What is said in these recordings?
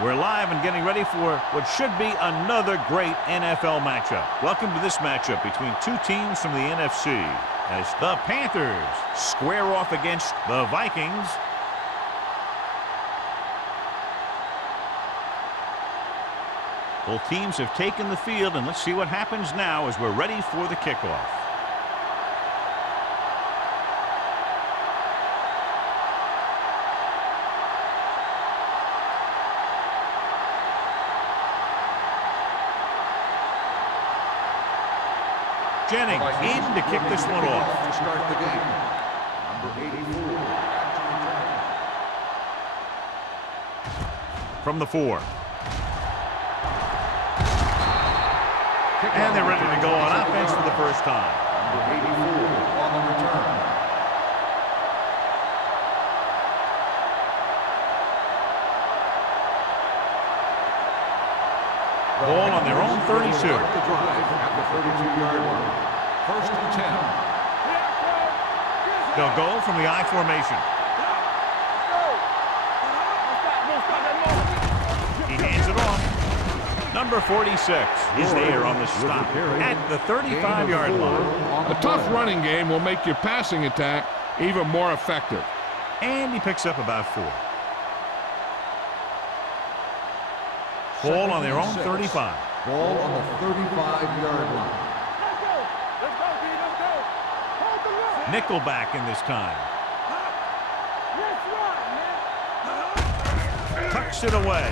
We're live and getting ready for what should be another great NFL matchup. Welcome to this matchup between two teams from the NFC as the Panthers square off against the Vikings. Both teams have taken the field, and let's see what happens now as we're ready for the kickoff. Jennings in to kick this one off. To start the game, number 84. From the 4. And they're ready to go on offense for the first time. Number 84 on the return. Ball on their own 32. Start the drive at the 32-yard line. First and 10. They'll go from the I formation. He hands it off. Number 46 is there on the stop at the 35-yard line. A tough running game will make your passing attack even more effective. And he picks up about 4. Ball on their own 35. Ball on the 35-yard line. Nickelback in this time. Tucks it away.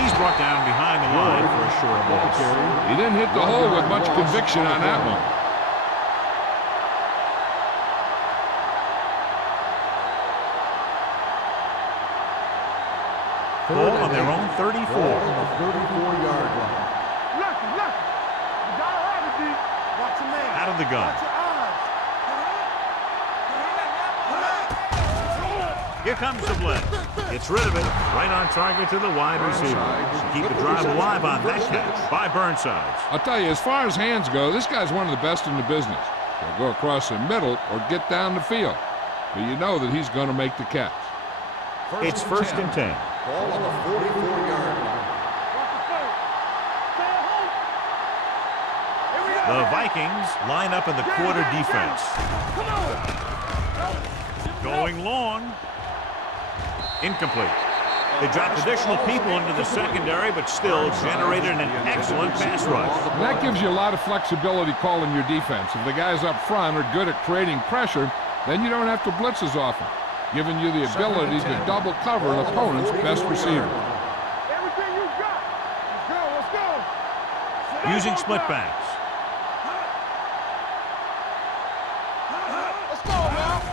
He's brought down behind the line for a short loss. He didn't hit the hole with much conviction on that one. Ball on their own 34. Ball on the 34-yard line. Out of the gun. Here comes the blitz. Gets rid of it. Right on target to the wide receiver. Keep the drive alive on that catch by Burnside. I'll tell you, as far as hands go, this guy's one of the best in the business. He'll go across the middle or get down the field. But you know that he's going to make the catch. It's first and 10. Ball on the 44-yard line. The Vikings line up in the quarter defense. Going long. Incomplete. They dropped additional people into the secondary, but still generated an excellent pass rush. And that gives you a lot of flexibility calling your defense. If the guys up front are good at creating pressure, then you don't have to blitz as often, giving you the ability to double cover an opponent's best receiver. Everything you got. Let's go. Using split backs. Let's go, man.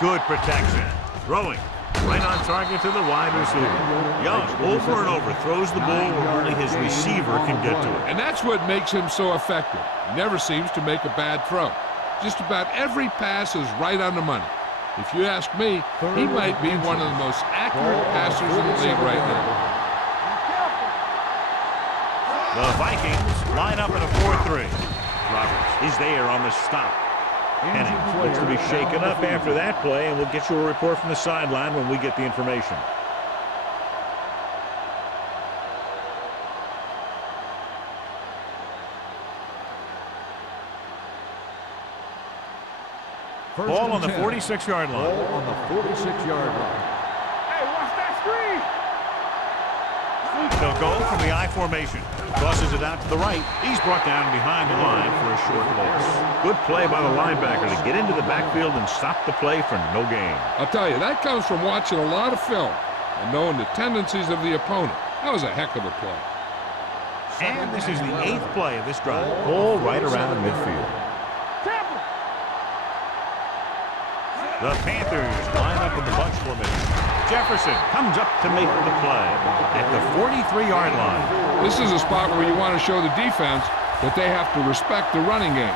Good protection. Throwing. Right on target to the wide receiver. Young, over and over, throws the ball where only his receiver can get to it. And that's what makes him so effective. He never seems to make a bad throw. Just about every pass is right on the money. If you ask me, he might be one of the most accurate passers in the league right now. The Vikings line up in a 4-3. Roberts is there on the stop. Henning looks to be shaken up after that play, and we'll get you a report from the sideline when we get the information. Ball on the 46-yard line. Ball on the 46-yard line. Hey, watch that screen. They'll go from the I formation. Tosses it out to the right. He's brought down behind the line for a short loss. Good play by the linebacker to get into the backfield and stop the play for no gain. I'll tell you, that comes from watching a lot of film and knowing the tendencies of the opponent. That was a heck of a play. And this is the 8th play of this drive. Ball right around midfield. The Panthers line up in the bunch formation. Jefferson comes up to make the play at the 43-yard line. This is a spot where you want to show the defense that they have to respect the running game.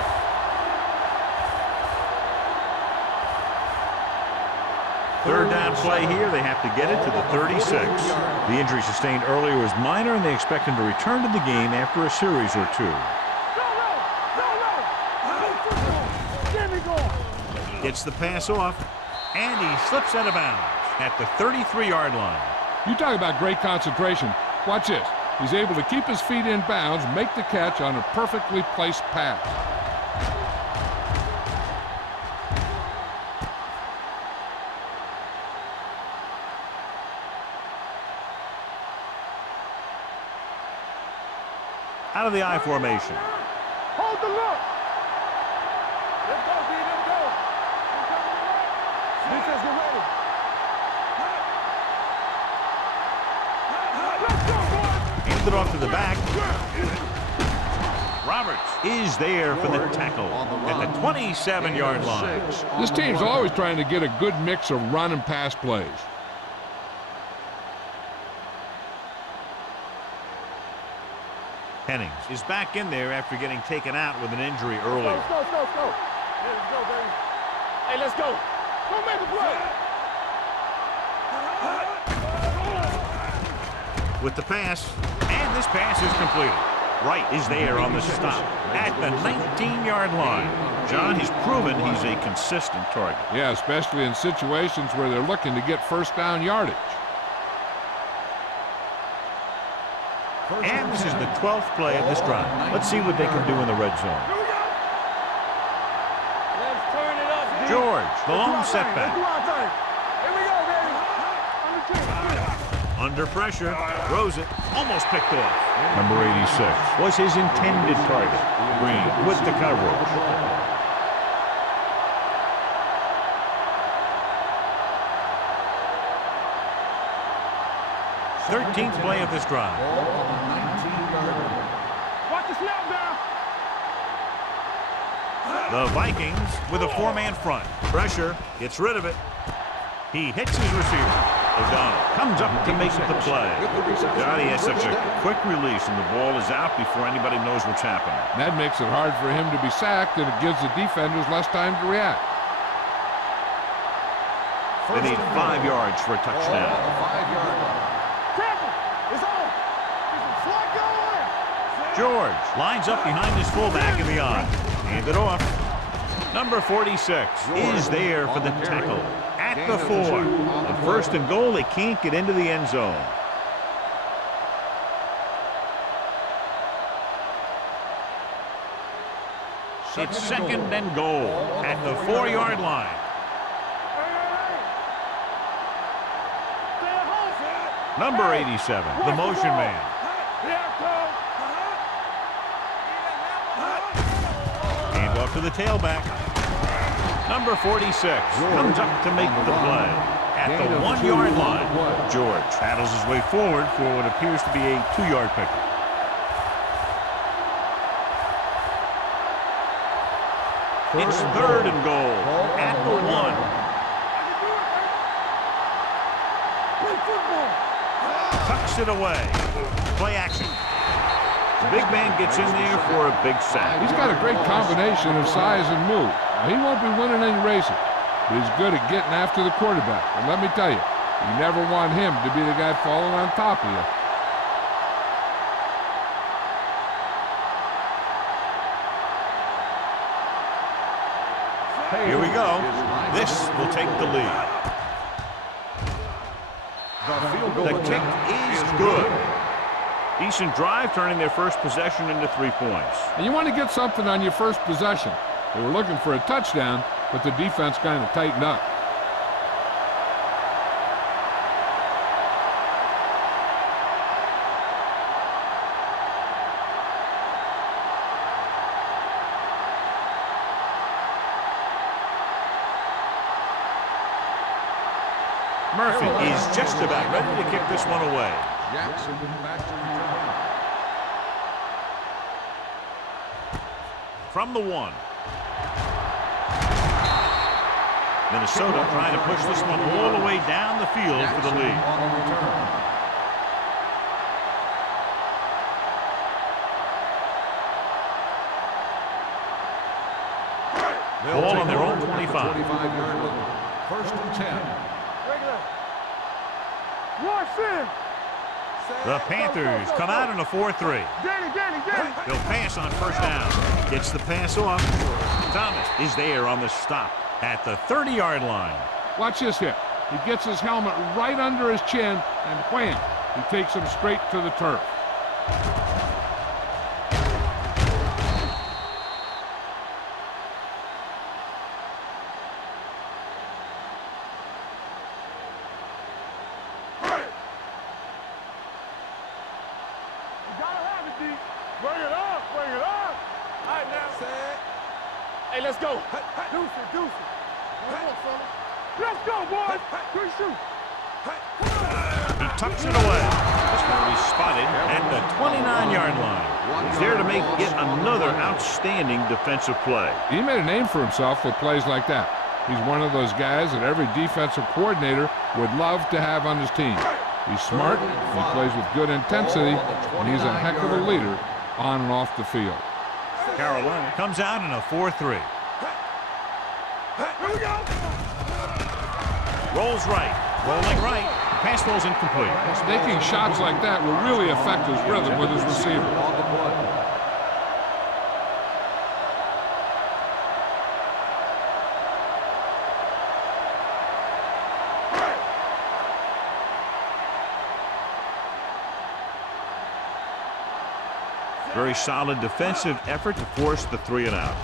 Third down play here. They have to get it to the 36. The injury sustained earlier was minor, and they expect him to return to the game after a series or two. Gets the pass off, and he slips out of bounds. at the 33-yard line. You talk about great concentration. Watch this. He's able to keep his feet in bounds, make the catch on a perfectly placed pass. Out of the I formation. Hold the look. Let's go, D. Let's go. Defense, get ready. Let's go, boys. Hands it off to the back. Roberts is there for the tackle at the 27-yard line. This team's always trying to get a good mix of run and pass plays. Hennings is back in there after getting taken out with an injury earlier. Let's go. Yeah, let's go, baby. Hey, let's go. Go make a play. With the pass, and this pass is completed. Wright is there on the stop at the 19-yard line. John has proven he's a consistent target. Yeah, especially in situations where they're looking to get first down yardage. And this is the 12th play of this drive. Let's see what they can do in the red zone. Let's turn it up, D. George, the lone setback. Here we go, baby. Under pressure, throws it, almost picked off. Number 86 was his intended target. Green with the coverage. 13th play of this drive. Watch the snap down. The Vikings with a four-man front. Pressure, gets rid of it. He hits his receiver. O'Donnell comes up to make the play. God, he has such a quick release, and the ball is out before anybody knows what's happening. That makes it hard for him to be sacked, and it gives the defenders less time to react. They need 5 yards for a touchdown. It's on. Slot going. George lines up behind his fullback in the I. Hand it off. Number 46 is there for the tackle at the 4. On first and goal, they can't get into the end zone. It's second and goal at the 4-yard line. Number 87, the motion man. Hand off to the tailback. Number 46 comes up to make the play at the 1-yard line. George paddles his way forward for what appears to be a 2-yard pickup. It's third and goal at the 1. Tucks it away. Play action. The big man gets in there for a big sack. He's got a great combination of size and move. Now, he won't be winning any races, but he's good at getting after the quarterback. And let me tell you, you never want him to be the guy falling on top of you. Here we go. This will take the lead. The kick is good. Decent drive, turning their first possession into 3 points. And you want to get something on your first possession. They were looking for a touchdown, but the defense kind of tightened up. Murphy is just about ready to kick this one away. Jackson back to return. From the 1. Minnesota trying to push this one all the way down the field for the lead. On the return. Ball on their own 25. 25-yard line. First and 10. Rush in. The Panthers come out in a 4-3. Danny. They'll pass on first down. Gets the pass off. Thomas is there on the stop at the 30-yard line. Watch this here. He gets his helmet right under his chin, and wham, he takes him straight to the turf. Bring it up, bring it up. All right, now. Hey, let's go. Deuce it, deuce it. Let's go, boys. Good shoot. He tucks it away. This one will be spotted at the 29-yard line. He's there to make yet another outstanding defensive play. He made a name for himself with plays like that. He's one of those guys that every defensive coordinator would love to have on his team. He's smart, he plays with good intensity, and he's a heck of a leader on and off the field. Carolina comes out in a 4-3. Rolls right, rolling right. The pass ball's incomplete. Taking shots like that will really affect his rhythm with his receiver. Very solid defensive effort to force the 3-and-out.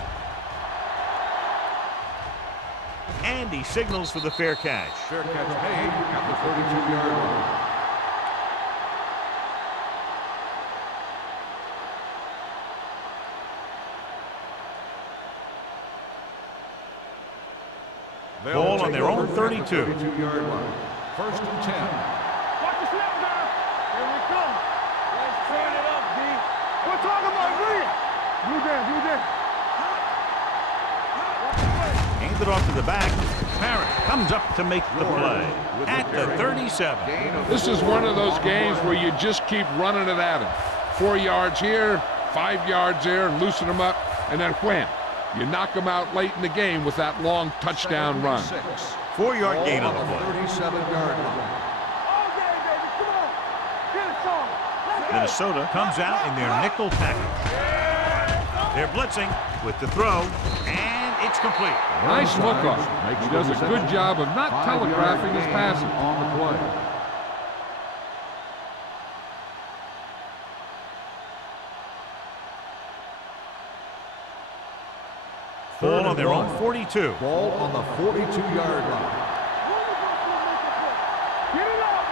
And he signals for the fair catch. Fair catch made at the 32-yard line. Ball on their own 32. 32-yard line. First and 10. Watch the snap down. Here we come. Let's turn it up, D. We're talking about Green. Blue down, blue down. Handed off to the back. Parrott comes up to make the play at the 37. This is one of those games where you just keep running it at him. 4 yards here, 5 yards there, loosen him up, and then wham. You knock him out late in the game with that long touchdown run. 4-yard gain on the play. 37-yard line. Okay, baby, come on. Get it started. Minnesota comes out in their nickel package. They're blitzing with the throw, and it's complete. Nice look off. He does a good job of not telegraphing his passing. On the play. Ball on their own 42. Ball on the 42-yard line. Get it up.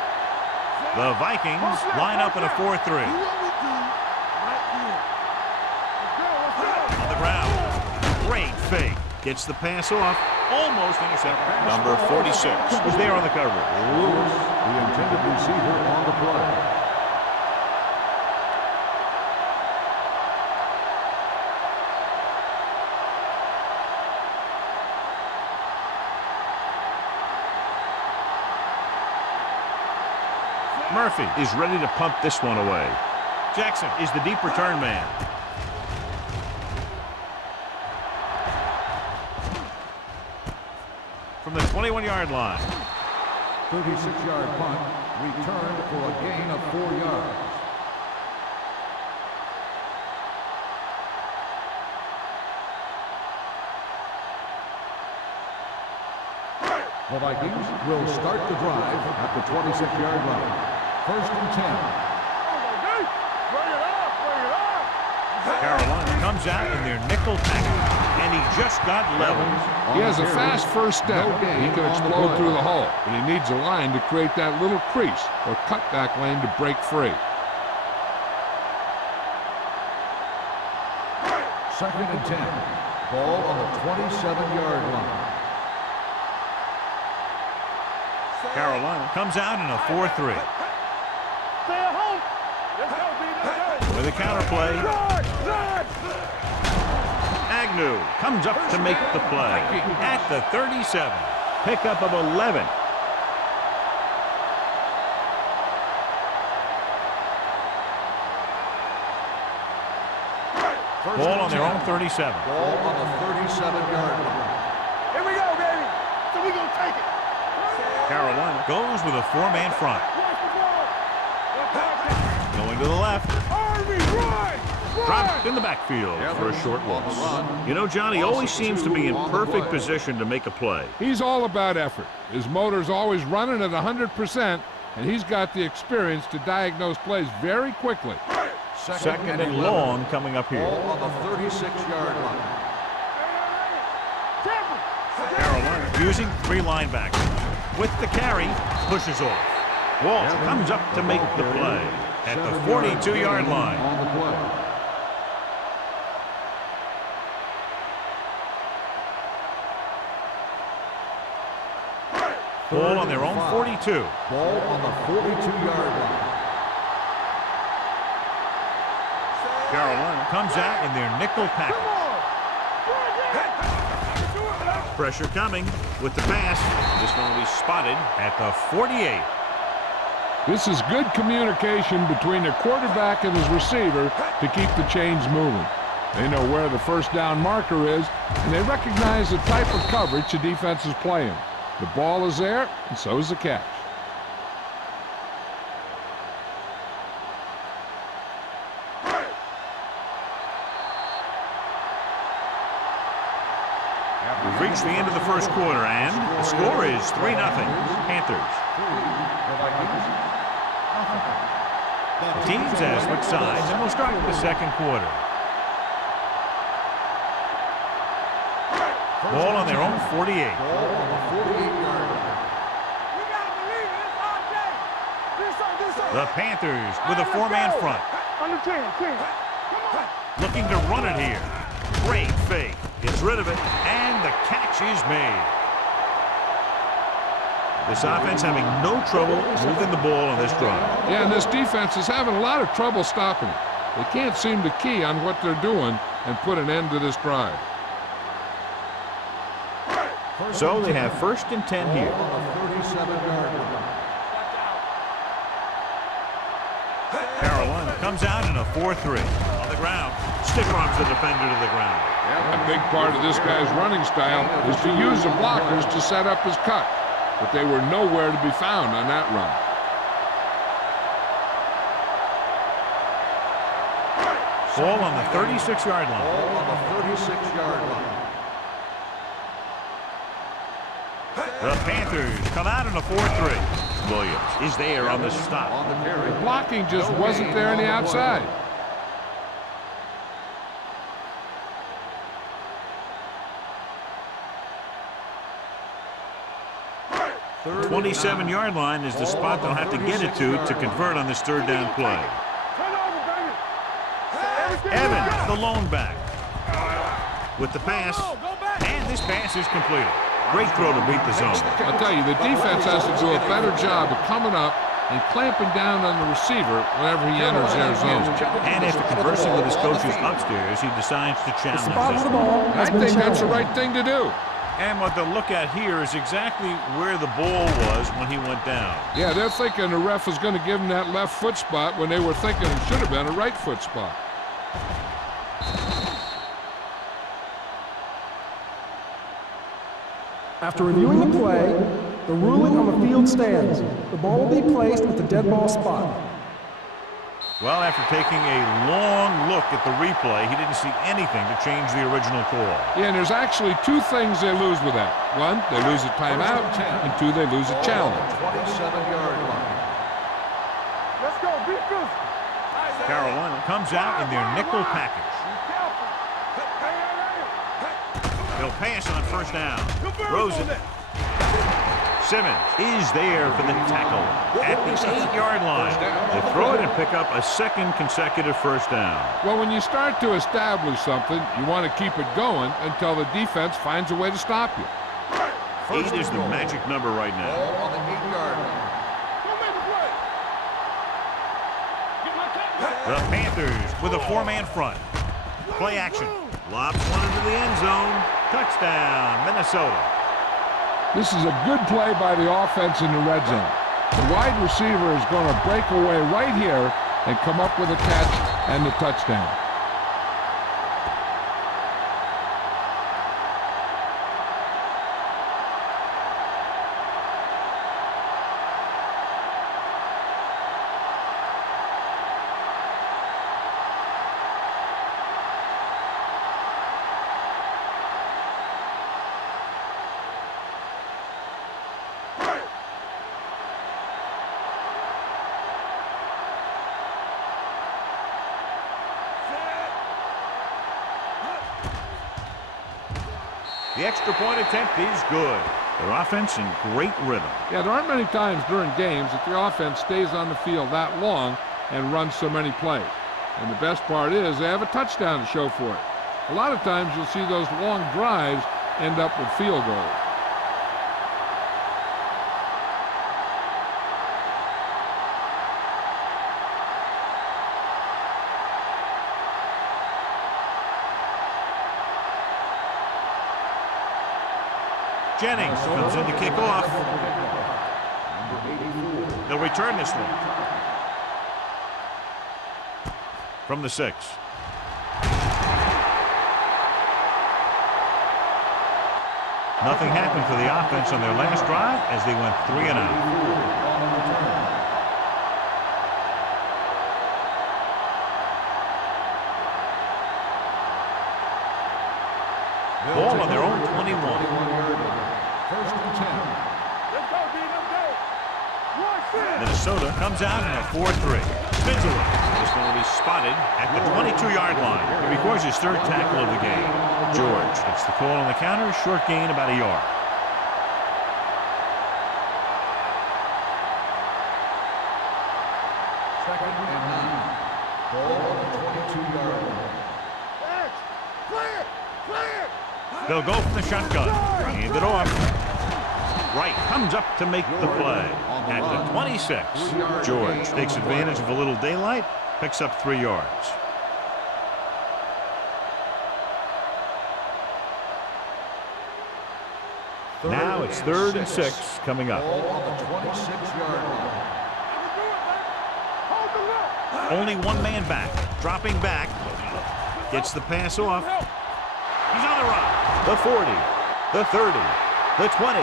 The Vikings line up in a 4-3. On the ground. Great fake. Gets the pass off. Almost intercepted. Number 46 was there on the coverage. Lewis, the intended receiver on the play. Murphy is ready to punt this one away. Jackson is the deep return man. From the 21-yard line. 36-yard punt, returned for a gain of 4 yards. The Vikings will start the drive at the 26-yard line. First and 10. Bring it up, bring it up. Carolina comes out in their nickel package, and he just got leveled. He has a fast first step. He can explode through the hole, but he needs a line to create that little crease or cutback lane to break free. Second and 10. Ball on the 27-yard line. Carolina comes out in a 4-3. Stay at home. Let's go, D. Let's go. With a counter play, Run. Agnew comes up to make the play at the 37. Pickup of 11. Ball on their own 37. Ball on the 37-yard line. Here we go, baby. So we gonna take it. Carolina goes with a 4-man front. Watch the ball. Going to the left. Harvey, run. Dropped in the backfield for a short loss. You know, John, he always seems to be in perfect position to make a play. He's all about effort. His motor's always running at 100%, and he's got the experience to diagnose plays very quickly. Second and long coming up here. Ball on the 36-yard line. Carolina using 3 linebackers. With the carry, pushes off. Walt comes up to make the play at the 42-yard line. On the play. Ball on their own 42. Ball on the 42-yard line. Carolina comes out in their nickel package. Pressure coming with the pass. This one will be spotted at the 48. This is good communication between the quarterback and his receiver to keep the chains moving. They know where the first down marker is, and they recognize the type of coverage the defense is playing. The ball is there, and so is the catch. We've reached the end of the first quarter, and the score is 3-0. Panthers. Teams have switched sides, and we'll start with the second quarter. Ball on their own 48. Ball on the 48-yard line. The Panthers with a 4-man front. Under 10, 10. Come on. Looking to run it here. Great fake. Gets rid of it, and the catch is made. This offense having no trouble moving the ball on this drive. Yeah, and this defense is having a lot of trouble stopping it. They can't seem to key on what they're doing and put an end to this drive. So they have 1st and 10 here. Ball on the 37-yard line. Carolina comes out in a 4-3. On the ground, stiff arms the defender to the ground. A big part of this guy's running style is to use the blockers to set up his cut, but they were nowhere to be found on that run. Ball on the 36-yard line. Ball on the 36-yard line. The Panthers come out in a 4-3. Williams is there on the stop. On the carry. The blocking just wasn't there on the outside. 27-yard line is the spot they'll have to get it to convert on this 3rd down play. Evans, the lone back. With the pass, and this pass is completed. Great throw to beat the zone. I'll tell you, the defense has to do a better job of coming up and clamping down on the receiver whenever he enters their zone. And after conversing with his coaches upstairs, he decides to challenge this one. I think that's the right thing to do. And what they'll look at here is exactly where the ball was when he went down. Yeah, they're thinking the ref is going to give him that left foot spot when they were thinking it should have been a right foot spot. After reviewing the play, the ruling on the field stands. The ball will be placed at the dead ball spot. Well, after taking a long look at the replay, he didn't see anything to change the original call. Yeah, and there's actually 2 things they lose with that. 1, they lose a timeout, and 2, they lose a challenge. 27-yard line. Let's go, be physical. Carolina comes out in their nickel package. He'll pass on 1st down. Throws it. Simmons is there for the tackle at the 8-yard line. They throw it and pick up a 2nd consecutive 1st down. Well, when you start to establish something, you want to keep it going until the defense finds a way to stop you. 8 is the magic number right now. Ball on the 8-yard line. The Panthers with a 4-man front. Play action. Lobs one into the end zone. Touchdown, Minnesota. This is a good play by the offense in the red zone. The wide receiver is going to break away right here and come up with a catch and the touchdown. The extra point attempt is good. Their offense in great rhythm. Yeah, there aren't many times during games that the offense stays on the field that long and runs so many plays. And the best part is they have a touchdown to show for it. A lot of times you'll see those long drives end up with field goals. Jennings comes in to kick off. They'll return this one. From the 6. Nothing happened for the offense on their last drive as they went 3 and out. Ball on their own 21. First and 10. Let's go, D. Let's go. Minnesota comes out in a 4-3. Spins away. This one will be spotted at the 22-yard line. He records his 3rd tackle of the game. George gets the call on the counter. Short gain about a yard. Second and 9. Ball on the 22-yard line. Clear! Clear! They'll go from the shotgun. Hand it off. Wright comes up to make the play. At the 26, George takes advantage of a little daylight, picks up 3 yards. Now it's 3rd and 6 coming up. Ball on the 26-yard line. Only one man back. Dropping back. Gets the pass off. He's on the run. The 40. The 30. The 20.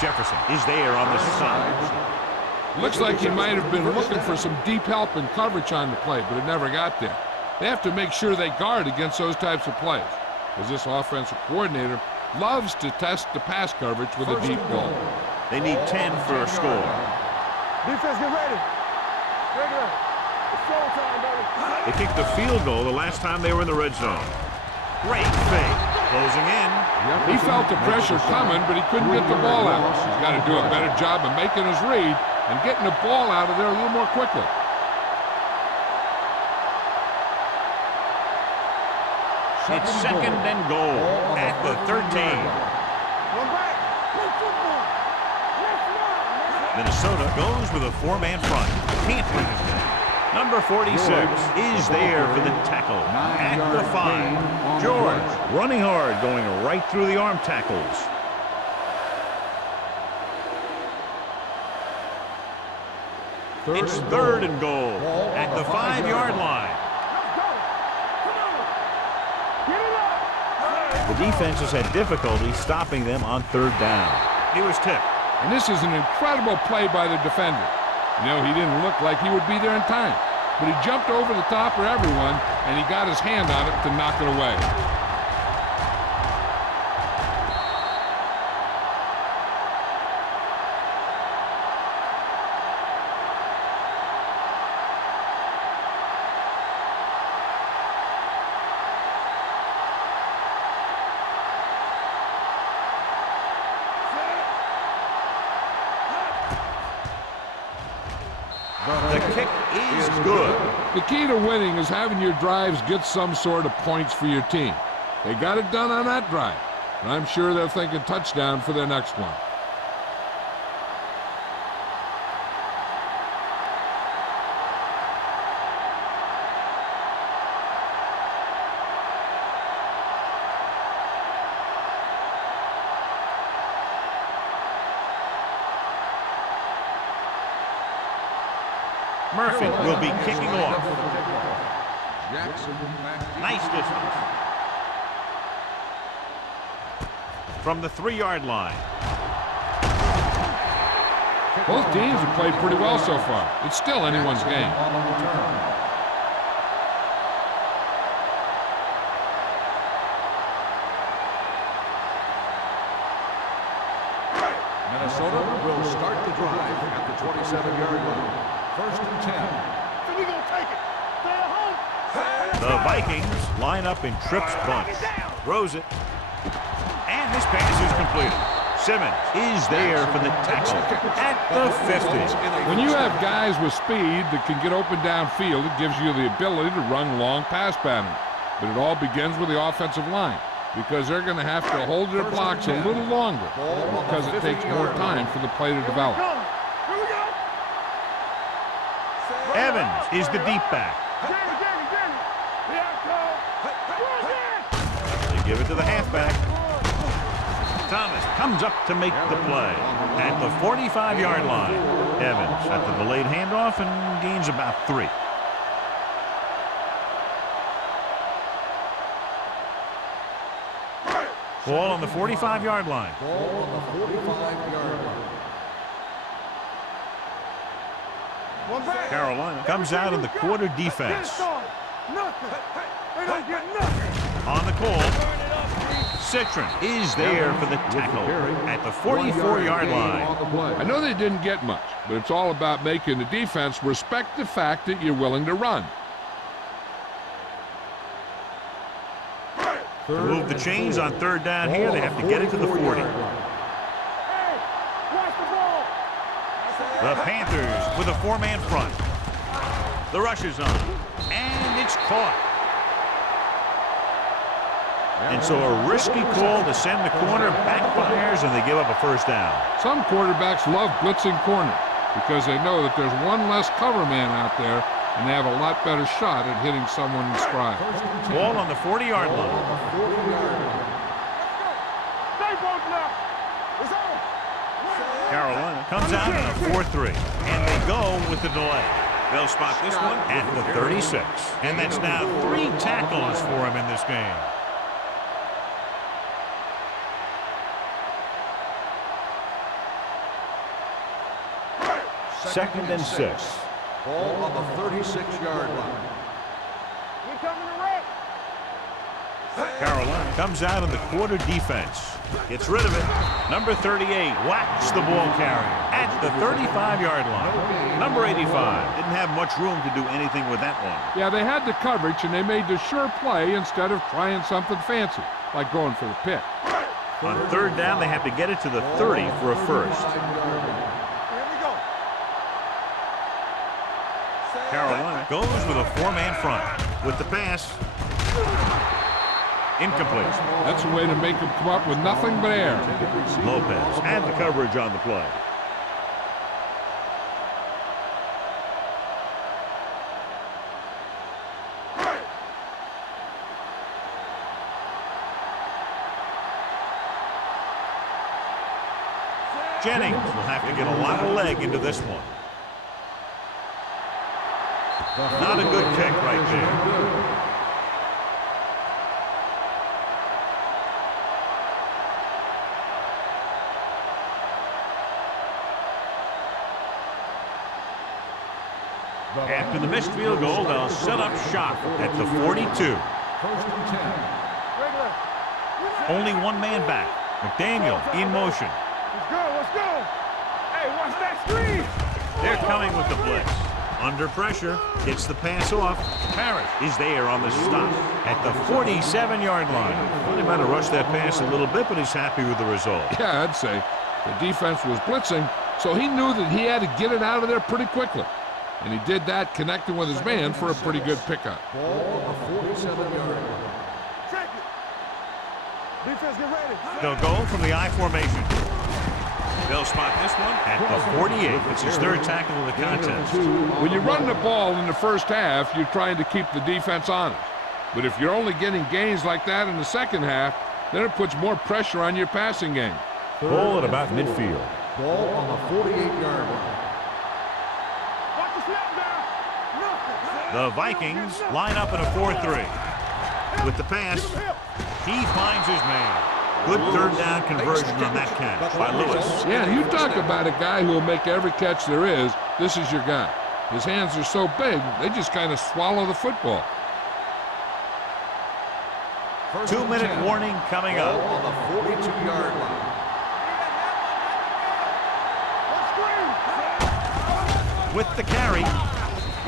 Jefferson is there on the side. Looks like he might have been looking for some deep help and coverage on the play, but it never got there. They have to make sure they guard against those types of plays, because this offensive coordinator loves to test the pass coverage with a deep ball. They need 10 for a score. Defense, get ready. Regular. It's showtime, baby. They kicked the field goal the last time they were in the red zone. Great fake. Closing in. He felt the pressure coming, but he couldn't get the ball out. He's got to do a better job of making his read and getting the ball out of there a little more quickly. It's 2nd and goal at the 13. One back. Play football. Minnesota goes with a 4-man front. Can't bring it down. Number 46 is there for the tackle at the 5. George running hard, going right through the arm tackles. It's 3rd and goal at the 5-yard line. The defense has had difficulty stopping them on 3rd down. He was tipped. And this is an incredible play by the defender. You know, he didn't look like he would be there in time, but he jumped over the top of everyone, and he got his hand on it to knock it away. The kick is good. The key to winning is having your drives get some sort of points for your team. They got it done on that drive, and I'm sure they're thinking touchdown for their next one. Murphy will be kicking off. Nice distance. From the 3-yard line. Both teams have played pretty well so far. It's still anyone's game. Minnesota will start the drive at the 27-yard line. First and 10. So we gonna take it. Stay at home. The Vikings line up in trips bunch. Throws it. And this pass is completed. Simmons is there for the tackle at the 50. When you have guys with speed that can get open downfield, it gives you the ability to run long pass patterns. But it all begins with the offensive line, because they're going to have to hold their blocks a little longer because it takes more time for the play to develop. Evans is the deep back. They give it to the halfback. Thomas comes up to make the play at the 45-yard line. Evans at the delayed handoff and gains about 3. Ball on the 45-yard line. Ball on the 45-yard line. Carolina comes out in the quarter defense. On the call, Citron is there for the tackle at the 44-yard line. I know they didn't get much, but it's all about making the defense respect the fact that you're willing to run. To move the chains on third down here, they have to get it to the 40. The Panthers with a 4-man front. The rush is on, and it's caught. And so a risky call to send the corner backfires, and they give up a first down. Some quarterbacks love blitzing corners because they know that there's one less cover man out there, and they have a lot better shot at hitting someone in stride. Ball on the 40-yard line. Carolina comes out in a 4-3, and they go with the delay. They'll spot this one at the 36, and that's now 3 tackles for him in this game. Second and 6. Ball on the 36-yard line. Carolina comes out in the quarter defense. Gets rid of it. Number 38 whacks the ball carrier at the 35-yard line. Number 85 didn't have much room to do anything with that one. Yeah, they had the coverage, and they made the sure play instead of trying something fancy, like going for the pick. On third down, they have to get it to the 30 for a first. Carolina goes with a 4-man front. With the pass, incomplete. That's a way to make them come up with nothing but air. Lopez had the coverage on the play. Jennings will have to get a lot of leg into this one. Not a good kick right there. After the missed field goal, they'll set up shop at the 42. Only one man back. McDaniel in motion. Let's go. Hey, watch that screen. They're coming with the blitz. Under pressure, gets the pass off. Parrish is there on the stop at the 47-yard line. Well, he might have rushed that pass a little bit, but he's happy with the result. Yeah, I'd say the defense was blitzing, so he knew that he had to get it out of there pretty quickly. And he did that connecting with his man for a pretty good pickup. Ball on the 47-yard line. Defense, get ready. They'll go from the I formation. They'll spot this one at the 48. It's his third tackle of the contest. When you run the ball in the first half, you're trying to keep the defense honest. But if you're only getting gains like that in the second half, then it puts more pressure on your passing game. Ball at about midfield. Ball on the 48-yard line. The Vikings line up in a 4-3. With the pass, he finds his man. Good third down conversion on that catch by Lewis. Yeah, you talk about a guy who will make every catch there is. This is your guy. His hands are so big, they just kind of swallow the football. 2-minute warning coming up. On the 42-yard line. With the carry,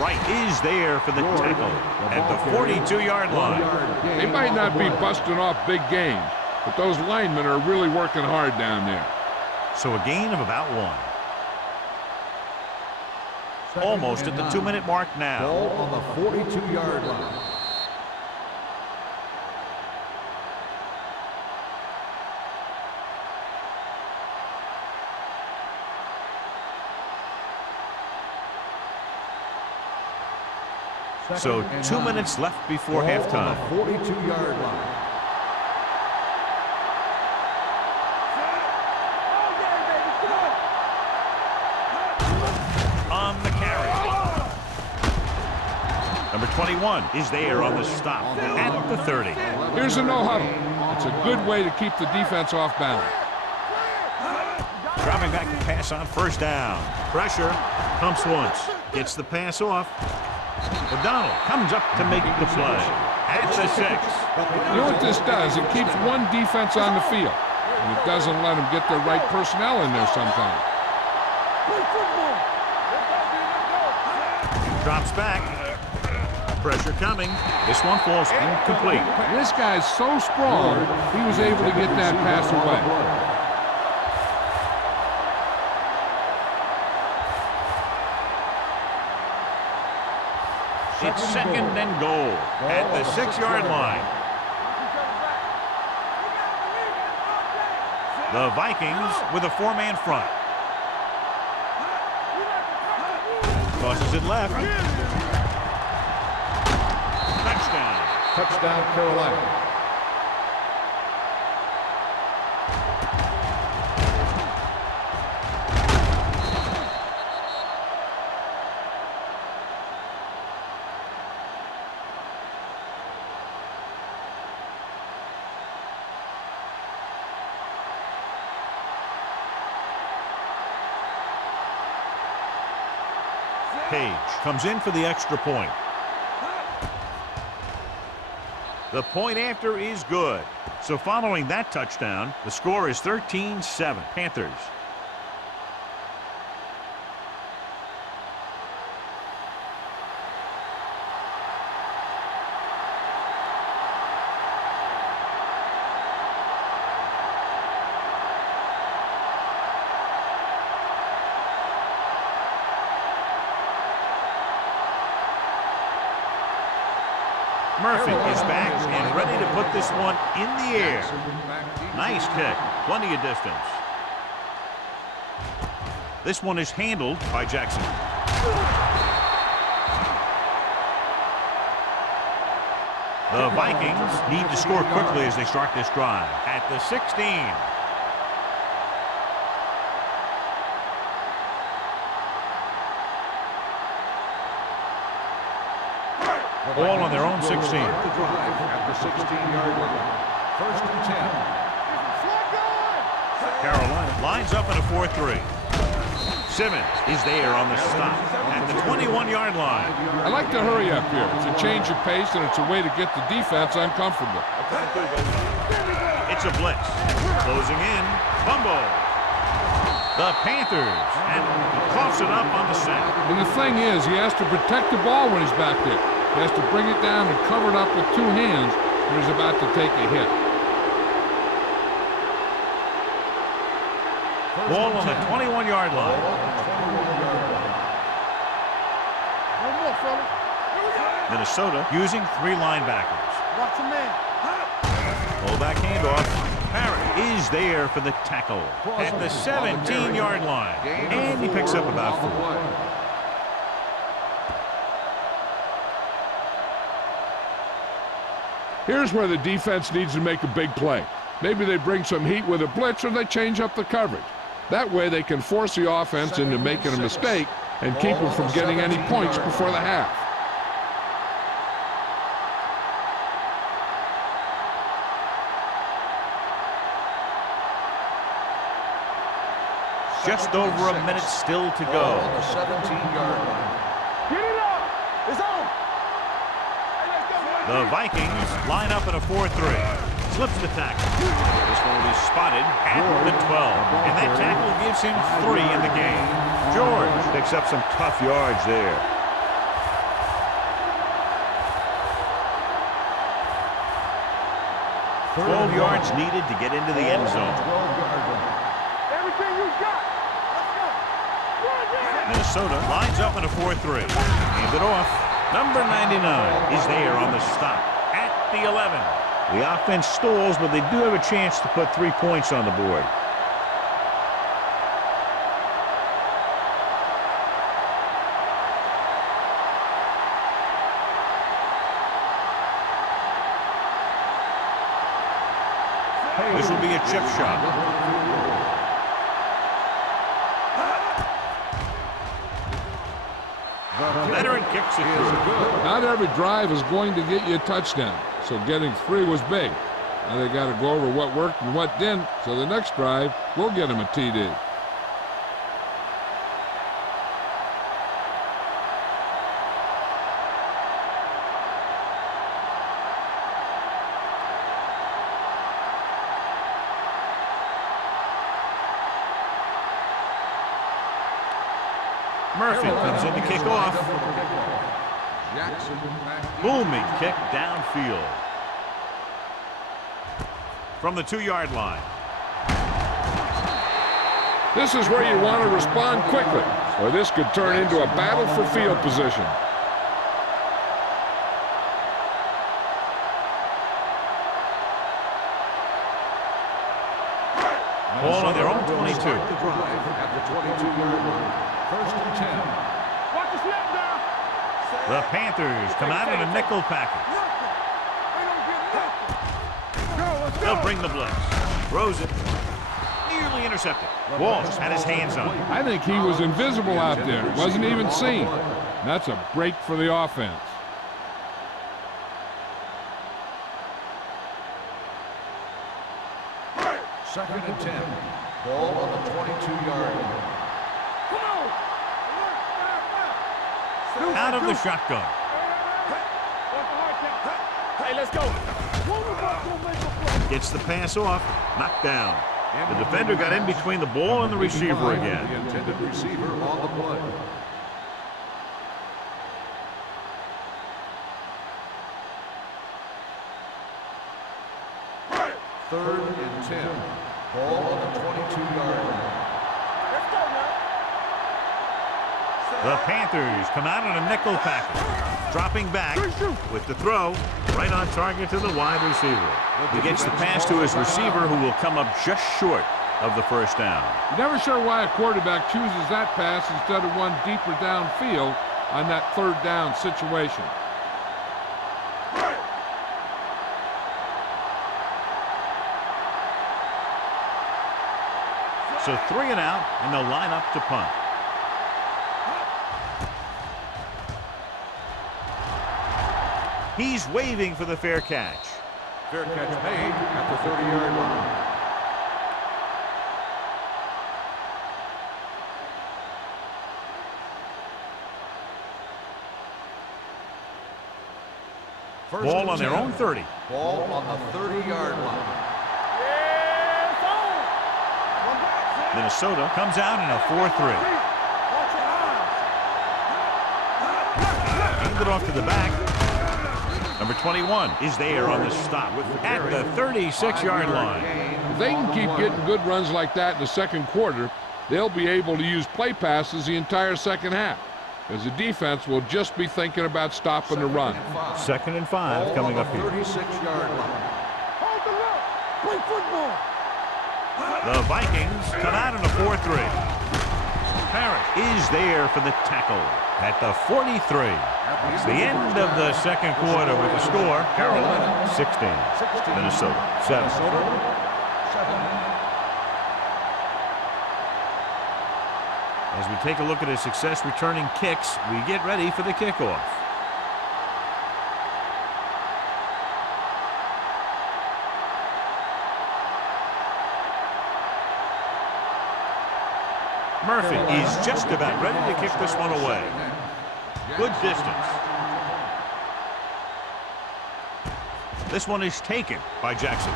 Wright is there for the tackle at the 42-yard line. They might not be busting off big games, but those linemen are really working hard down there. So a gain of about 1. Almost at the 2-minute mark now. Ball on the 42-yard line. So 2 minutes left before halftime. On the 42-yard line. On the carry. Number 21 is there on the stop at the 30. Here's a no huddle. It's a good way to keep the defense off balance. Dropping back to pass on first down. Pressure. Pumps once. Gets the pass off. O'Donnell comes up to make the play at the 6. You know what this does? It keeps one defense on the field, and it doesn't let them get the right personnel in there sometimes. Drops back. Pressure coming. This one falls incomplete. This guy's so strong, he was able to get that pass away. It's second and goal at the 6-yard line. The Vikings with a 4-man front. Tosses it left. Touchdown. Touchdown, Carolina. Page comes in for the extra point. The point after is good. So following that touchdown, the score is 13-7 Panthers. Murphy is back and ready to put this one in the air. Nice kick. Plenty of distance. This one is handled by Jackson. The Vikings need to score quickly as they start this drive at the 16. All on their own 16. The drive at the 16-yard line. First and 10. Carolina lines up in a 4-3. Simmons is there on the stop at the 21-yard line. I like to hurry up here. It's a change of pace, and it's a way to get the defense uncomfortable. It's a blitz. Closing in. Fumble. The Panthers. And he coughs it up on the sack. And the thing is, he has to protect the ball when he's back there. He has to bring it down and cover it up with 2 hands when he's about to take a hit. Ball on the 21-yard line. One more, fella. Minnesota using 3 linebackers. Watch your man. Fullback handoff. Parrott is there for the tackle at the 17-yard line. And he picks up about 4. Here's where the defense needs to make a big play. Maybe they bring some heat with a blitz or they change up the coverage. That way they can force the offense into making a mistake and keep them from getting any points before the half. Just over a minute still to go. On the 17-yard line. Get it up. It's on. Hey, let's go. The Vikings line up in a 4-3. Slips the tackle. This one will be spotted at the 12. And that tackle gives him 3 in the game. George picks up some tough yards there. 12 yards needed to get into the end zone. Everything you got. Let's go. Minnesota lines up in a 4-3. Hand it off. Number 99 is there on the stop at the 11. The offense stalls, but they do have a chance to put 3 points on the board. This will be a chip shot. The veteran kicks it through. Not every drive is going to get you a touchdown, so getting 3 was big. Now they got to go over what worked and what didn't, so the next drive will get them a TD. Murphy comes in to kick off. Booming kick downfield. From the 2-yard line. This is where you want to respond quickly, or this could turn into a battle for field position. Ball on their own 22. At the 22-yard line. First and 10. Watch the snap down. The Panthers come out in a nickel package. They'll bring the blitz. Throws it. Nearly intercepted. Walsh had his hands on it. I think he was invisible out there. Wasn't even seen. That's a break for the offense. Second and 10. Ball on the 22-yard line. Out of the shotgun. Hey, let's go. Gets the pass off. Knocked down. The defender got in between the ball and the receiver again. The intended receiver on the play. Third and 10. Ball on the 22-yard line. Let's go now. The Panthers come out in a nickel package. Dropping back with the throw. Right on target to the wide receiver. He gets the pass to his receiver, who will come up just short of the first down. You're never sure why a quarterback chooses that pass instead of one deeper downfield on that 3rd down situation. So 3 and out, and they'll line up to punt. He's waving for the fair catch. Fair catch made at the 30-yard line. First Ball and on their 10. own 30. Ball on the 30-yard line. Minnesota comes out in a 4-3. Hand it off to the back. Number 21 is there on the stop at the 36-yard line. If they can keep getting good runs like that in the second quarter, they'll be able to use play passes the entire second half, because the defense will just be thinking about stopping the run. 2nd and 5 coming up here. 36-yard line. Hold the rock. Play football. The Vikings come out in a 4-3. Parrish is there for the tackle at the 43. It's the end of the second quarter with the score. Carolina 16. Minnesota 7. As we take a look at his success returning kicks, we get ready for the kickoff. Murphy is just about ready to kick this one away. Good distance. This one is taken by Jackson.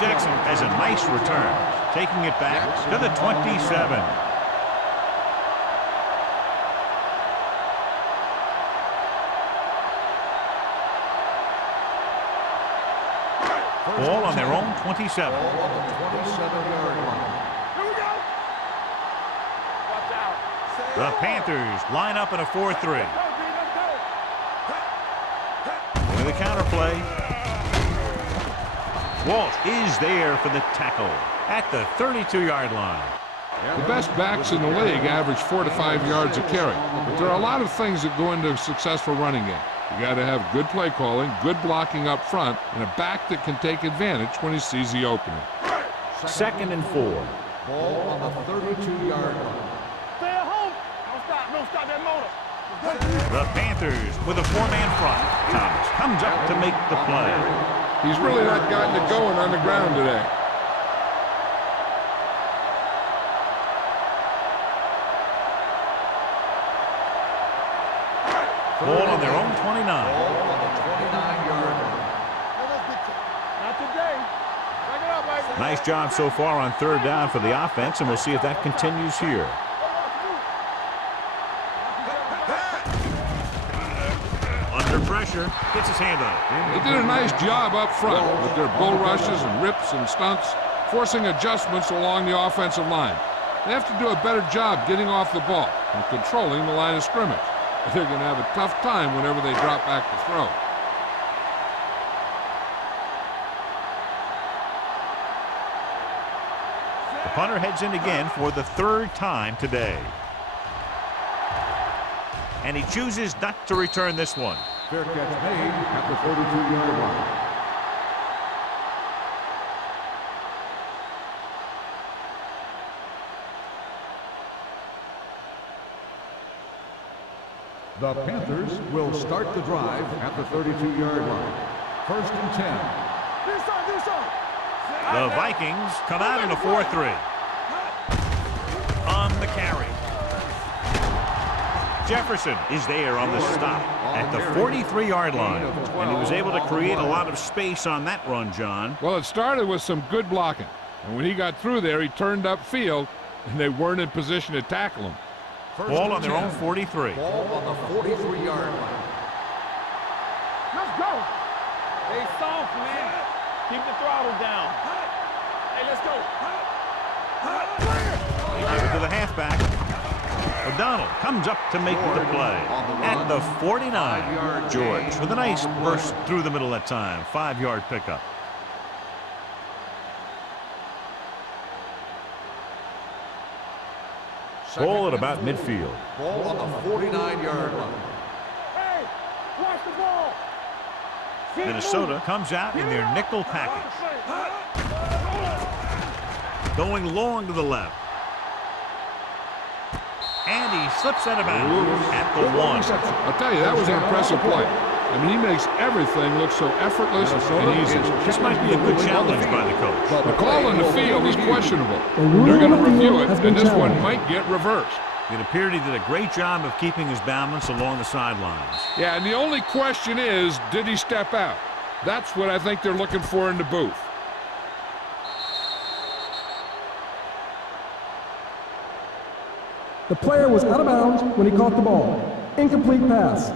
Jackson has a nice return, taking it back to the 27. 27. Ball on the 27-yard line. Here we go. Watch out. The Panthers line up in a 4-3. Let's go, D, let's go. With a counter play. Walsh is there for the tackle at the 32-yard line. The best backs in the league average 4 to 5 yards a carry. But there are a lot of things that go into a successful running game. You got to have good play calling, good blocking up front, and a back that can take advantage when he sees the opening. 2nd and 4. Ball on the 32-yard line. Stay at home. Don't stop that motor. The Panthers with a 4-man front. Thomas comes up to make the play. He's really not gotten it going on the ground today. Ball on their own 29. Ball on the 29-yard line. Not today. Back it up, baby. Nice job so far on 3rd down for the offense, and we'll see if that continues here. Under pressure, gets his hand on it. They did a nice job up front with their bull rushes and rips and stunts, forcing adjustments along the offensive line. They have to do a better job getting off the ball and controlling the line of scrimmage. They're going to have a tough time whenever they drop back to throw. The punter heads in again for the 3rd time today. And he chooses not to return this one. Fair catch made at the 32-yard line. The Panthers will start the drive at the 32-yard line. 1st and 10. Do something. The Vikings come out in a 4-3. On the carry. Jefferson is there on the stop at the 43-yard line. And he was able to create a lot of space on that run, John. Well, it started with some good blocking. And when he got through there, he turned upfield, and they weren't in position to tackle him. Ball on their own 43. Ball on the 43-yard line. Let's go. Hey, soft, man. Keep the throttle down. Hey, let's go. They give it to the halfback. O'Donnell comes up to make the play at the 49. George with a nice burst through the middle that time. 5-yard pickup. Ball at about midfield. Ball on the 49-yard line. Hey, watch the ball. Minnesota comes out in their nickel package. Going long to the left. And he slips out of bounds at the 1. I'll tell you, that was an impressive play. I mean, he makes everything look so effortless and easy. This might be a good challenge by the coach. The call on the field is questionable. They're going to review it, and this one might get reversed. It appeared he did a great job of keeping his balance along the sidelines. Yeah, and the only question is, did he step out? That's what I think they're looking for in the booth. The player was out of bounds when he caught the ball. Incomplete pass.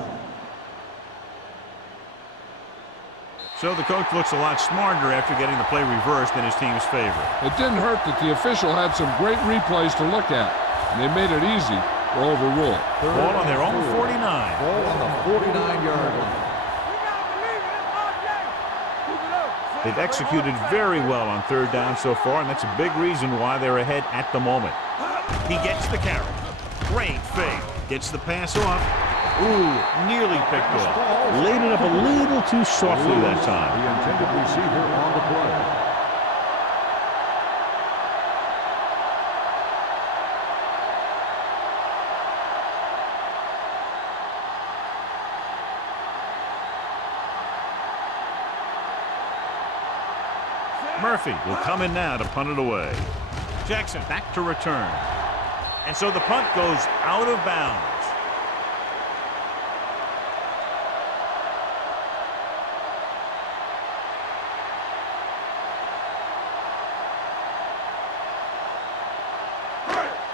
So the coach looks a lot smarter after getting the play reversed in his team's favor. It didn't hurt that the official had some great replays to look at, and they made it easy to overrule. Ball on their own 49. Ball on the 49-yard line. They've executed very well on 3rd down so far, and that's a big reason why they're ahead at the moment. He gets the carry. Great fake. Gets the pass off. Ooh, nearly picked off. Laid it up a little too softly that time. The intended receiver on the play. Murphy will come in now to punt it away. Jackson back to return. And so the punt goes out of bounds.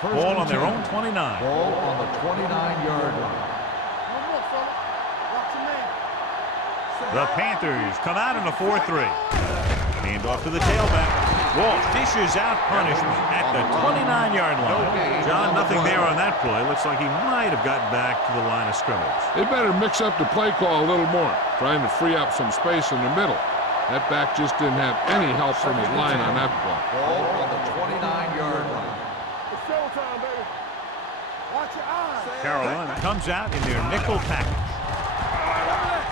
Ball on their own 29. Ball on the 29-yard line. The Panthers come out in a 4-3. Hand off to the tailback. Walsh dishes out punishment at the 29-yard line. John, nothing there on that play. Looks like he might have gotten back to the line of scrimmage. They better mix up the play call a little more, trying to free up some space in the middle. That back just didn't have any help from his line on that play. Ball on the 29-yard line. It's showtime, baby. Watch your eyes. Carolina comes out in their nickel package.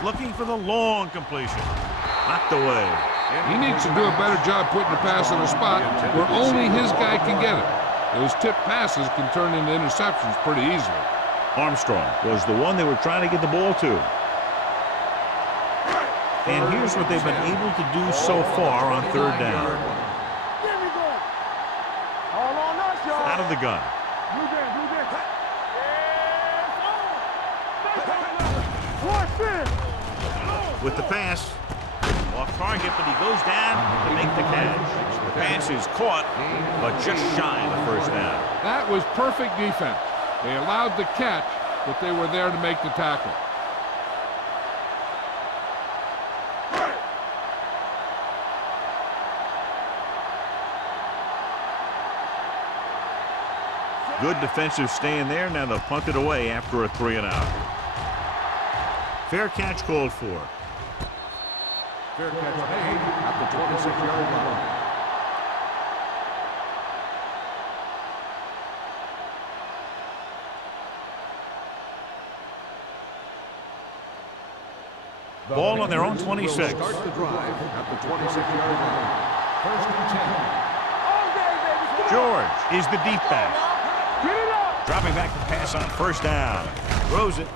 Looking for the long completion. Knocked away. He needs to do a better job putting the pass in a spot where only his guy can get it. Those tip passes can turn into interceptions pretty easily. Armstrong was the one they were trying to get the ball to. And here's what they've been able to do so far on third down. Give me going. All on us, y'all. Out of the gun. You get. Watch it. With the pass. Off target, but he goes down to make the catch. The pass is caught, but just shy of the first down. That was perfect defense. They allowed the catch, but they were there to make the tackle. Good defensive stand there. Now they'll punt it away after a 3-and-out. Fair catch called for. Fair catch made at the 26-yard line. Ball on their own 26. Start the drive at the 26-yard line. First and 10. George is the deep back. Get it up. Dropping back to pass on first down. Throws it.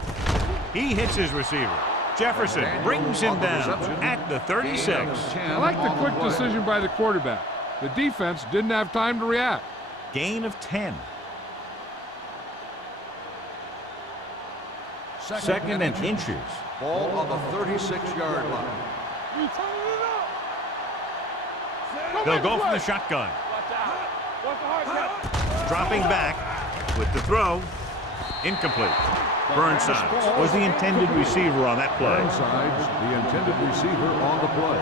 He hits his receiver. Jefferson brings him down at the 36. I like the quick decision by the quarterback. The defense didn't have time to react. Gain of 10. Second and inches. Ball on the 36-yard line. You turn it up. They'll go from the shotgun. Watch out. Watch the hard cut. Dropping back with the throw. Incomplete. Burnside was the intended receiver on that play. Burnside's the intended receiver on the play.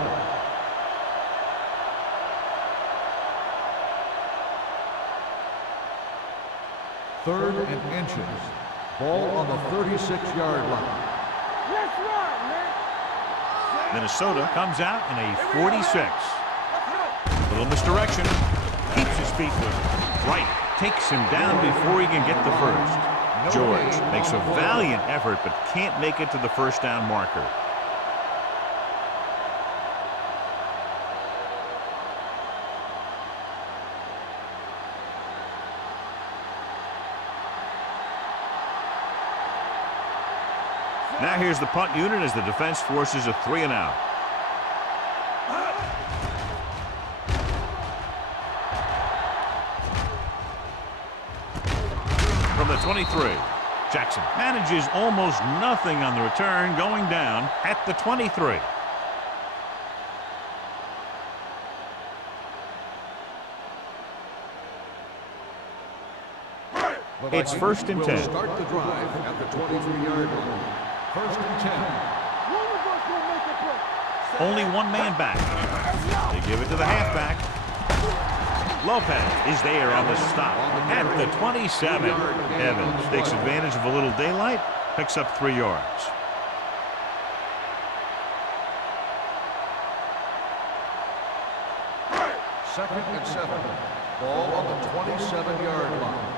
Third and inches. Ball on the 36-yard line. Let's run, man. Minnesota comes out in a 46. Little misdirection. Keeps his feet moving. Right. Takes him down before he can get the first. George makes a valiant effort but can't make it to the first down marker. Now here's the punt unit as the defense forces a 3-and-out. From the 23, Jackson manages almost nothing on the return, going down at the 23. It's first and 10. Start the drive at the 23-yard line. First and 10. One of us will make a play. Only one man back. They give it to the halfback. Lopez is there on the stop at the 27. Evans takes advantage of a little daylight, picks up 3 yards. Second and 7. Ball on the 27-yard line.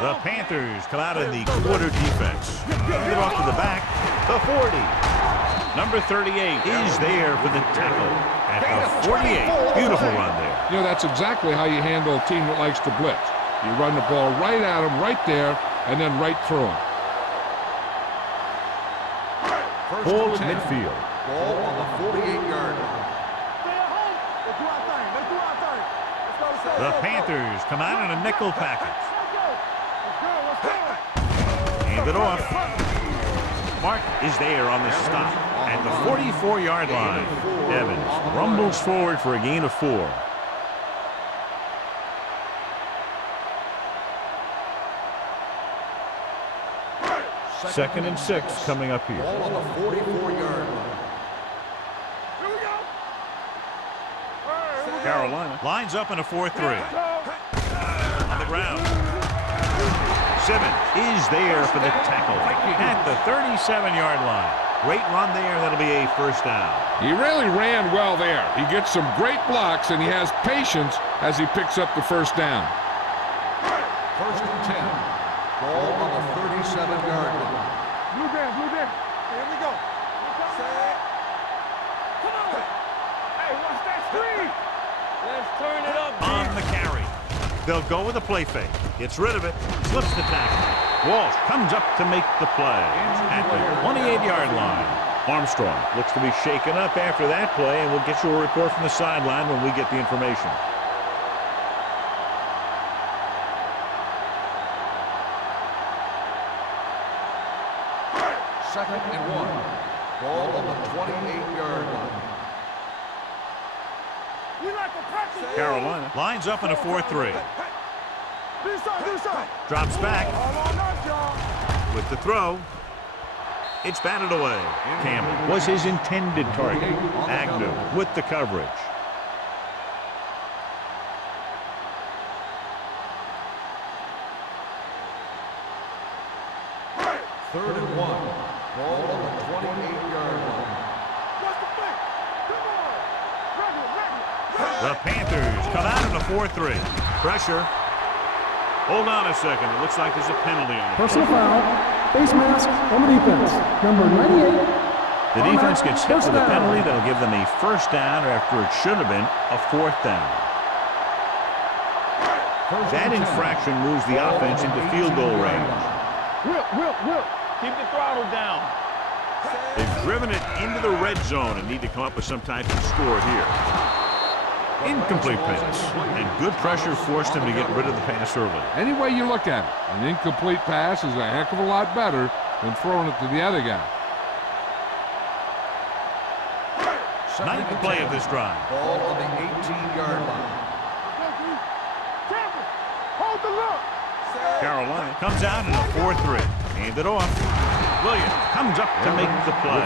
The Panthers come out in the quarter defense. Get off to the back. The 40. Number 38 is there for the tackle at the 48. Beautiful run there. You know, that's exactly how you handle a team that likes to blitz. You run the ball right at them, right there, and then right through them. Ball at midfield. Ball on the 48-yard line. Stay at home. Let's do our thing. Let's do our thing. Let's go. The Panthers come out in a nickel package. Let's go. Let's go. Hand it off. Mark is there on the stop at the 44-yard line. Evans rumbles forward for a gain of 4. Second and 6 coming up here. Ball on the 44-yard line. Carolina lines up in a 4-3. On the ground. Simmons is there for the tackle at the 37-yard line. Great run there. That'll be a first down. He really ran well there. He gets some great blocks, and he has patience as he picks up the first down. First and 10. Ball on the 37-yard line. Blue down, blue down. Here we go. Come on. Hey, watch that screen. Let's turn it up, On the carry. They'll go with a play fake. Gets rid of it. Slips the tackle. Walsh comes up to make the play at the 28-yard line. Armstrong looks to be shaken up after that play, and we'll get you a report from the sideline when we get the information. Second and 1. Ball on the 28-yard line. We like a practice. Carolina lines up in a 4-3. Do something. Drops back All on us, y'all. with the throw. It's batted away. Campbell was his intended target. Agnew with the coverage. Third and 1. Ball on the 28-yard line. What's the play? Come on. Regular. The Panthers come out in a 4-3. Pressure. Hold on a second. It looks like there's a penalty on it. Personal foul. Face mask on the defense. Number 98. The defense gets hit with a penalty that'll give them a first down after it should have been a fourth down. That infraction moves the offense into field goal range. Will. Keep the throttle down. They've driven it into the red zone and need to come up with some type of score here. Incomplete pass. And good pressure forced him to get rid of the pass early. Any way you look at it, an incomplete pass is a heck of a lot better than throwing it to the other guy. Ninth play of this drive. Ball on the 18-yard line. Hold the look. Carolina comes out in a 4-3. Hand it off. Williams comes up to make the play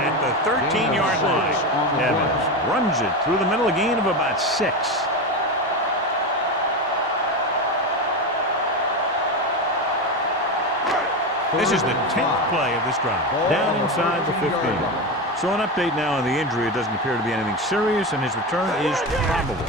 at the 13-yard line. Evans runs it through the middle, a gain of about 6. This is the 10th play of this drive. Down inside the 15. So an update now on the injury. It doesn't appear to be anything serious, and his return is probable.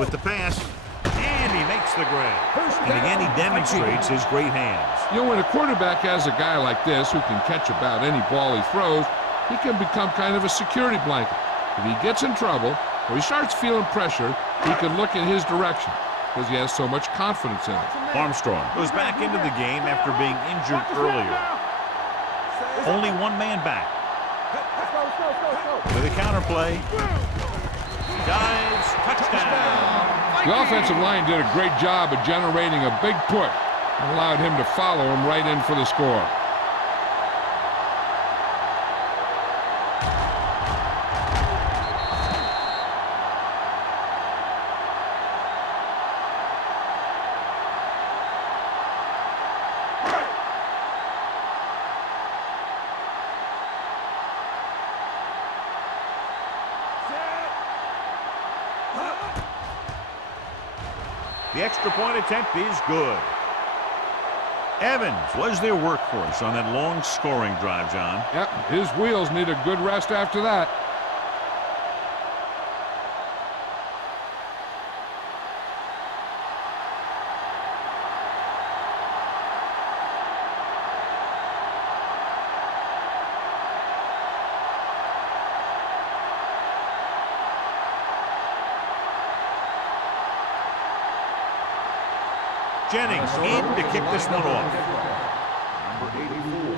With the pass, and he makes the grab. And again, he demonstrates his great hands. You know, when a quarterback has a guy like this who can catch about any ball he throws, he can become kind of a security blanket. If he gets in trouble or he starts feeling pressure, he can look in his direction because he has so much confidence in it. Armstrong goes back into the game after being injured earlier. Only one man back. With a counter play. Dives, touchdown. The offensive line did a great job of generating a big push and allowed him to follow him right in for the score. The extra point attempt is good. Evans was their workhorse on that long scoring drive, John. Yep, his wheels need a good rest after that. Jennings in to kick this one off. Number 84.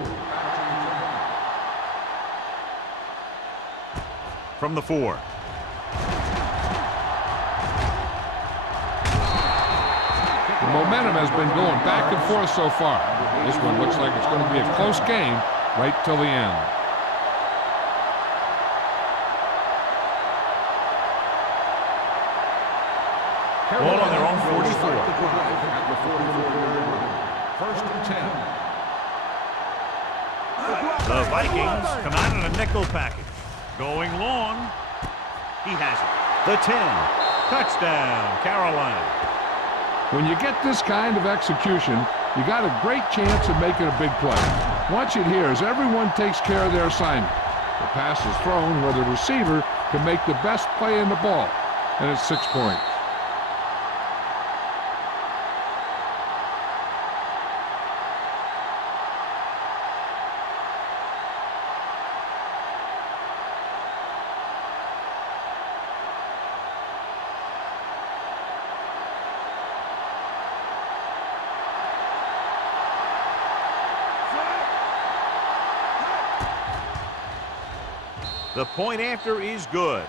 From the 4. The momentum has been going back and forth so far. This one looks like it's going to be a close game right till the end. Ball on their own 44. First and 10. The Vikings come out in a nickel package. Going long. He has it. The 10. Touchdown, Carolina. When you get this kind of execution, you got a great chance of making a big play. Watch it here as everyone takes care of their assignment. The pass is thrown where the receiver can make the best play in the ball, and it's 6 points. The point after is good.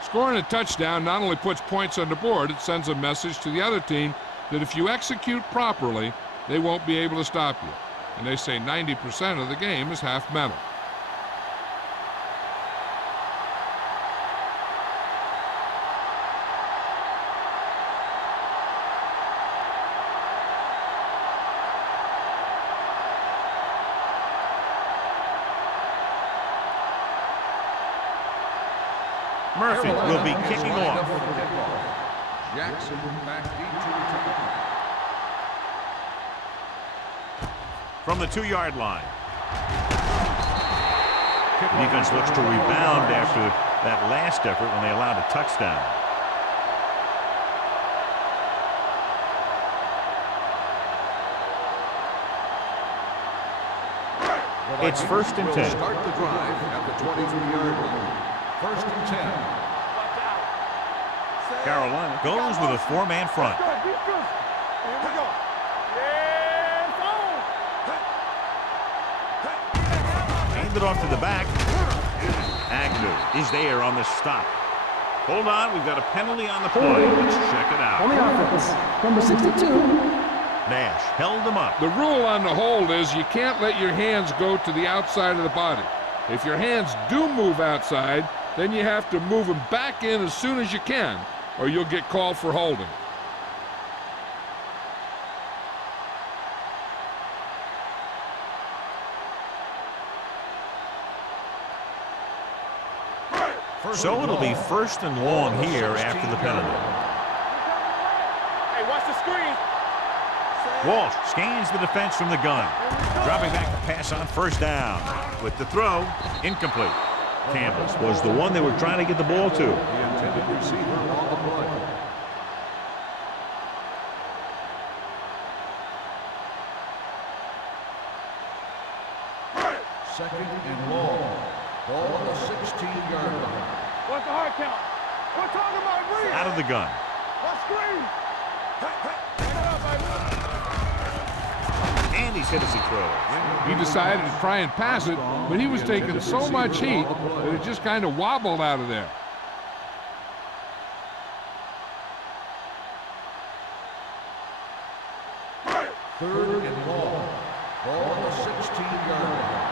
Scoring a touchdown not only puts points on the board, it sends a message to the other team that if you execute properly, they won't be able to stop you. And they say 90% of the game is half mental. Murphy will be kicking off. Jackson back deep to return. From the 2-yard line. Defense looks to rebound after that last effort when they allowed a touchdown. It's 1st and 10. Start the drive at the 23-yard line. 1st and 10. Carolina goes with a 4-man front. Here we go. Yes, Hand it off to the back. Agnew is there on the stop. Hold on, we've got a penalty on the play. Let's check it On the out. offense, number 62. Nash held him up. The rule on the hold is you can't let your hands go to the outside of the body. If your hands do move outside, then you have to move them back in as soon as you can, or you'll get called for holding. So it'll be 1st and long here after the penalty. Hey, watch the screen. Walsh scans the defense from the gun. Dropping back the pass on 1st down. With the throw, incomplete. Campbell was the one they were trying to get the ball to. The intended receiver on the play. Second and long. Ball on the 16-yard line. What's the hard count? We're talking about read. Out of the gun. What screen? Hang it up, baby. And he's hit as he throws. He decided to try and pass it, but he was taking so much heat that it just kind of wobbled out of there. Third and long. Ball on the 16-yard line.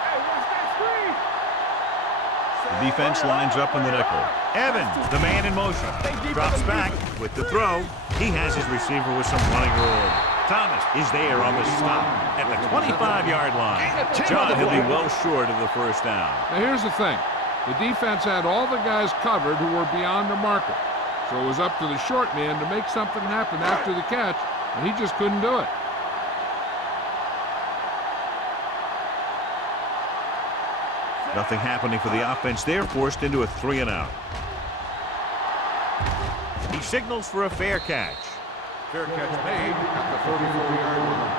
Hey, watch that screen. The defense lines up in the nickel. Evans, the man in motion. Drops back with the throw. He has his receiver with some running room. Thomas is there on the stop at the 25-yard line. John, he'll be well short of the 1st down. Now here's the thing. The defense had all the guys covered who were beyond the marker. So it was up to the short man to make something happen after the catch, and he just couldn't do it. Nothing happening for the offense. They're forced into a 3-and-out. He signals for a fair catch. Fair catch made at the 34-yard line.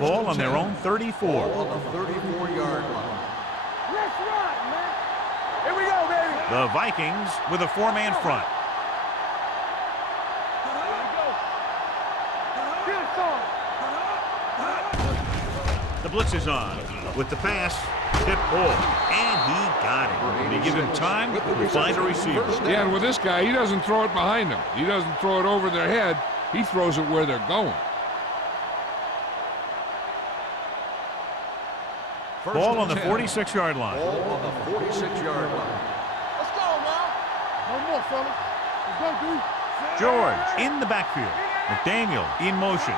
Ball on their own 34. Ball on the 34-yard line. Let's run, man. Here we go, baby. The Vikings with a 4-man front. The blitz is on with the pass, tip ball, and he got it. They give him time to find a receiver. Yeah, and with this guy, he doesn't throw it behind them. He doesn't throw it over their head. He throws it where they're going. Ball on the 46-yard line. Ball on the 46-yard line. Let's go, man. No more, fellas. Let's go, dude. George in the backfield. McDaniel in motion.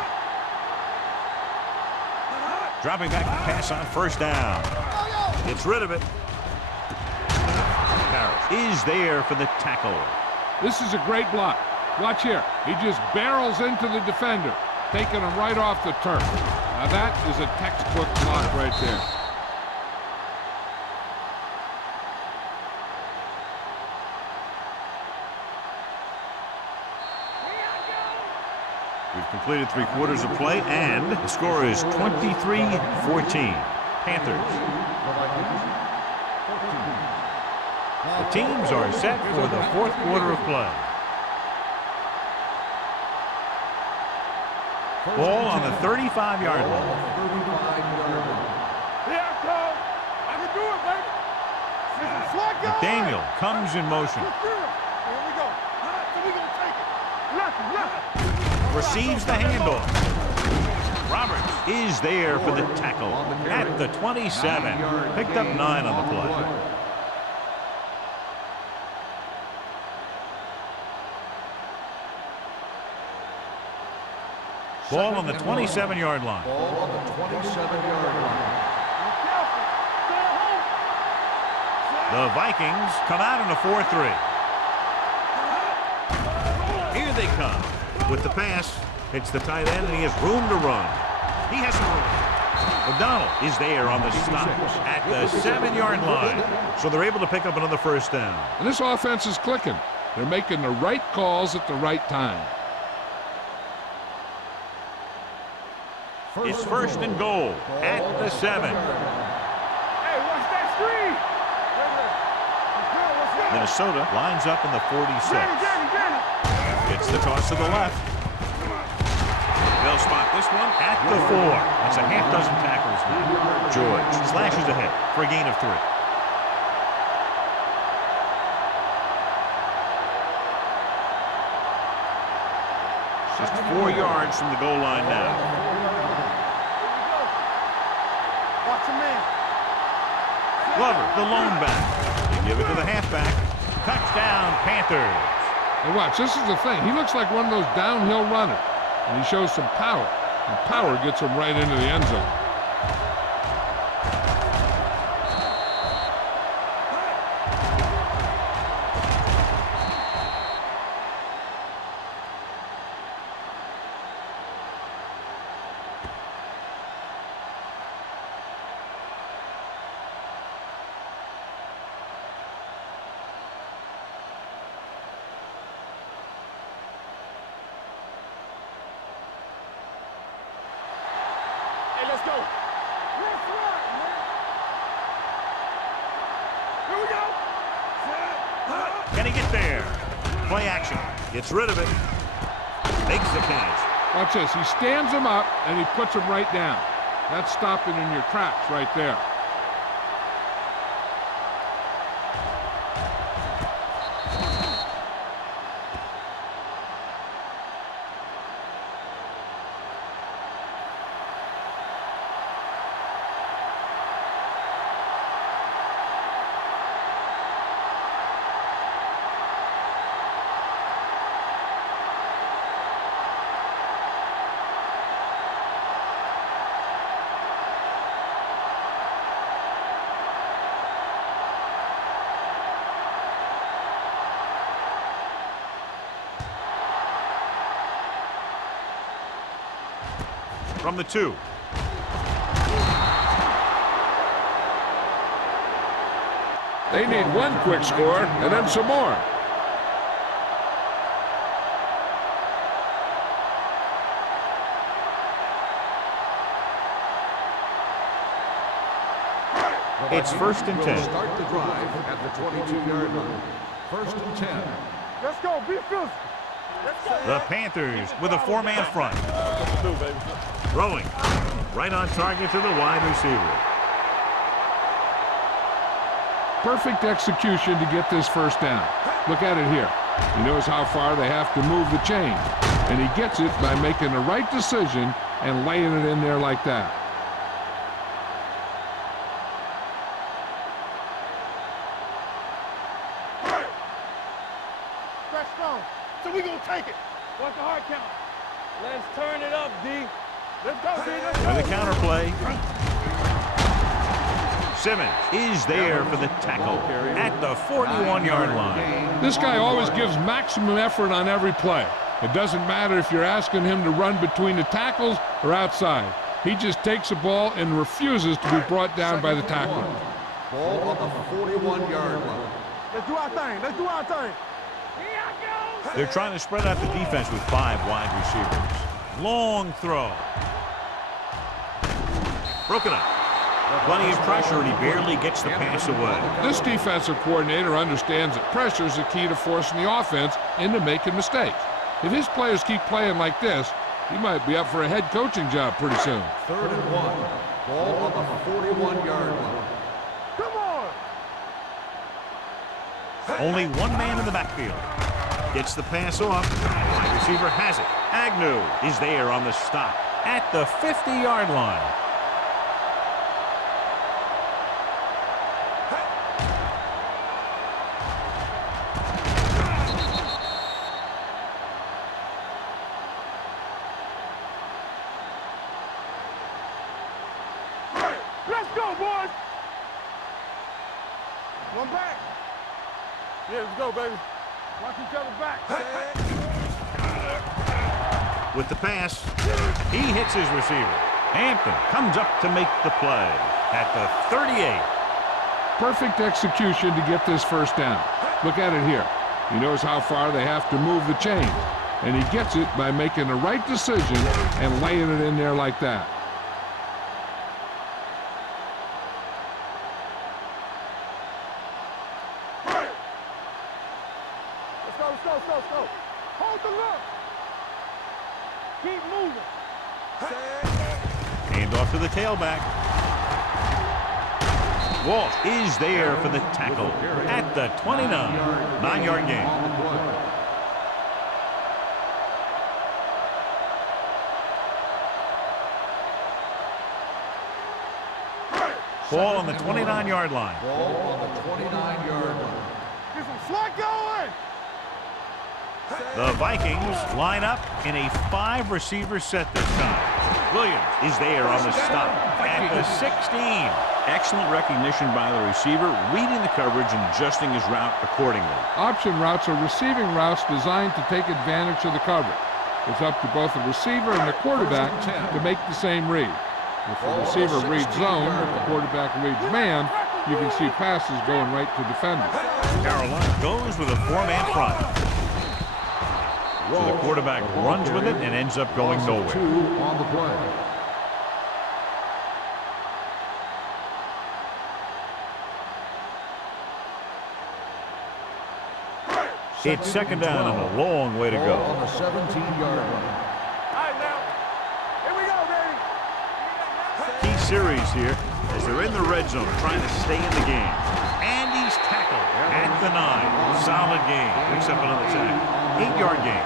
Dropping back to pass on first down. Gets rid of it. Harris is there for the tackle. This is a great block. Watch here. He just barrels into the defender, taking him right off the turf. Now that is a textbook block right there. We've completed 3/4 of play, and the score is 23-14. Panthers. The teams are set for the 4th quarter of play. Ball on the 35-yard line. Here I come. I can do it, baby. McDaniel comes in motion. Here we go. So we gonna take it. Left. Receives the handoff. Roberts is there for the tackle at the 27. Picked up 9 on the play. Ball on the 27-yard line. Ball on the 27-yard line. The Vikings come out in a 4-3. Here they come. With the pass, it's the tight end, and he has room to run. He has some room. O'Donnell is there on the stop at the 7-yard line. So they're able to pick up another first down. And this offense is clicking. They're making the right calls at the right time. It's first and goal at the 7. Hey, watch that screen. Minnesota lines up in the 46. It's the toss to the left. They'll spot this one at the 4. That's a half dozen tackles now. George slashes ahead for a gain of 3. Just 4 yards from the goal line now. Watch him in. Glover, the lone back. They give it to the halfback. Touchdown, Panthers. And watch, this is the thing. He looks like one of those downhill runners, and he shows some power. And power gets him right into the end zone. Let's go. Let's run, man. Here we go. Can he get there? Play action. Gets rid of it. Makes the catch. Watch this. He stands him up, and he puts him right down. That's stopping in your tracks right there. From the 2. They need one quick score and then some more. It's first and 10. Start the drive at the 22-yard line. First and 10. Let's go. Be physical. Let's go. The Panthers with a 4-man front. Throwing right on target to the wide receiver. Perfect execution to get this first down. Look at it here. He knows how far they have to move the chain, and he gets it by making the right decision and laying it in there like that. Stretch strong. So we gonna take it. Watch the hard count. Let's turn it up, D. Let's go, D. Let's go. With a counter play. Simmons is there for the tackle at the 41-yard line. This guy always gives maximum effort on every play. It doesn't matter if you're asking him to run between the tackles or outside. He just takes the ball and refuses to be brought down by the tackler. Ball on the 41-yard line. Let's do our thing. Let's do our thing. They're trying to spread out the defense with 5 wide receivers. Long throw. Broken up. Plenty of pressure, and he barely gets the pass away. This defensive coordinator understands that pressure is the key to forcing the offense into making mistakes. If his players keep playing like this, he might be up for a head coaching job pretty soon. 3rd and 1. Ball on the 41-yard line. Come on. Only one man in the backfield. Gets the pass off. Wide receiver has it. Agnew is there on the stop at the 50-yard line. Let's go, boys. One back. Yeah, let's go, baby. Watch each other back. With the pass, he hits his receiver. Hampton comes up to make the play at the 38. Perfect execution to get this first down. Look at it here. He knows how far they have to move the chains, and he gets it by making the right decision and laying it in there like that. Let's go. Hold the look. Keep moving. Hand off to the tailback. Walsh is there for the tackle at the 29. 9-yard gain. Ball on the 29-yard line. Ball on the 29-yard line. Get some slot going. The Vikings line up in a 5-receiver set this time. Williams is there on the stop at the 16. Excellent recognition by the receiver, reading the coverage and adjusting his route accordingly. Option routes are receiving routes designed to take advantage of the coverage. It's up to both the receiver and the quarterback to make the same read. If the receiver reads zone, if the quarterback reads man, you can see passes going right to defenders. Carolina goes with a 4-man front. So the quarterback runs with it and ends up going nowhere. 2 on the play. It's second down and a long way to Ball go. on the 17-yard line. All right, now. Here we go, baby. Key series here as they're in the red zone trying to stay in the game. And he's tackled at the 9. Solid game. Picks up another tackle. 8-yard gain.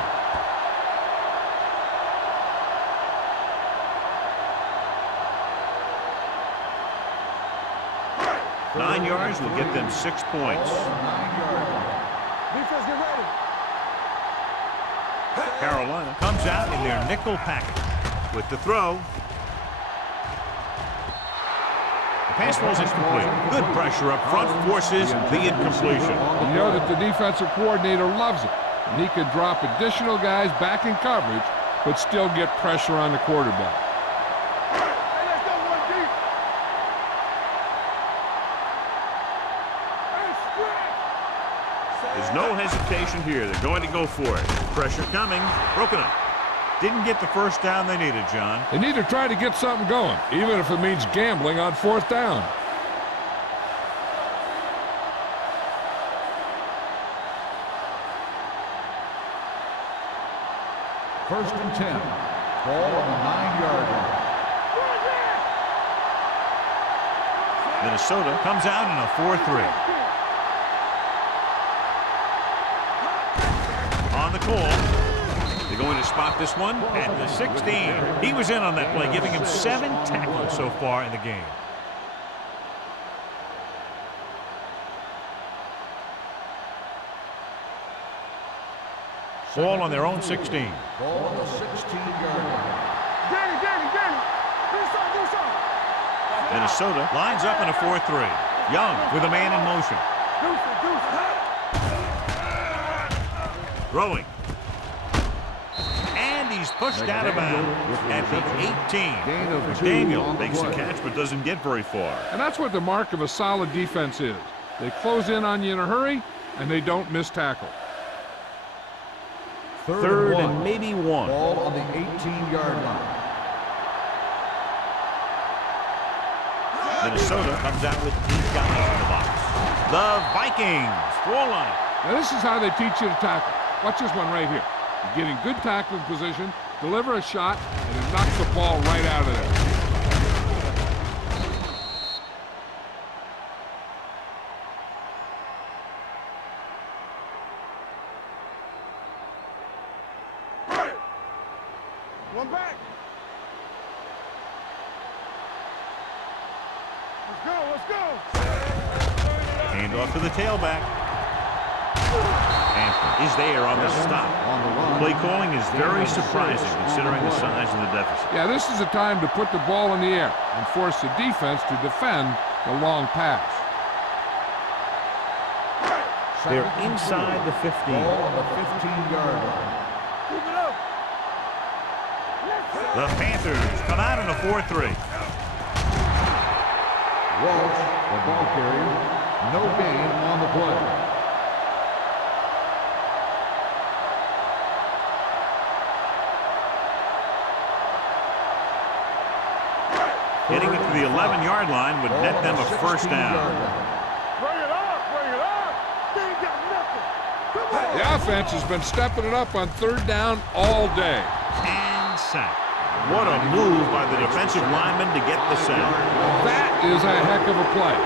Nine yards will get them 6 points. Defense, get ready. Carolina comes out in their nickel package with the throw. The pass falls incomplete. Good pressure up front forces the incompletion. You know that the defensive coordinator loves it, and he could drop additional guys back in coverage, but still get pressure on the quarterback. Hey, let's go, one deep. Hey, stretch. There's no hesitation here. They're going to go for it. Pressure coming. Broken up. Didn't get the first down they needed, John. They need to try to get something going, even if it means gambling on 4th down. First and 10. Ball on the 9-yard line. Minnesota comes out in a 4-3. On the call. They're going to spot this one at the 16. He was in on that play, giving him 7 tackles so far in the game. Ball on their own 16. Ball on the 16-yard line. Danny. Do something. Minnesota lines up in a 4-3. Young with a man in motion. Throwing. And he's pushed out of bounds at the 18. McDaniel makes the catch but doesn't get very far. And that's what the mark of a solid defense is. They close in on you in a hurry, and they don't miss tackle. Third and maybe one. Ball on the 18-yard line. Minnesota comes out with 8 guys in the box. The Vikings roll on it. Now this is how they teach you to tackle. Watch this one right here. You get in good tackling position, deliver a shot, and it knocks the ball right out of there. One back. Let's go. Hand off to the tailback. Hampton is there on the stop. Play calling is very surprising considering the size of the deficit. Yeah, this is a time to put the ball in the air and force the defense to defend the long pass. They're inside the 15. Ball on the 15-yard line. Keep it up. The Panthers come out in a 4-3. Walsh, the ball carrier. No gain on the play. Getting it to the 11-yard line would net them a first down. Bring it up. They ain't got nothing. Come on. The offense has been stepping it up on third down all day. And sack. What a move by the defensive lineman to get the sack. That is a heck of a play.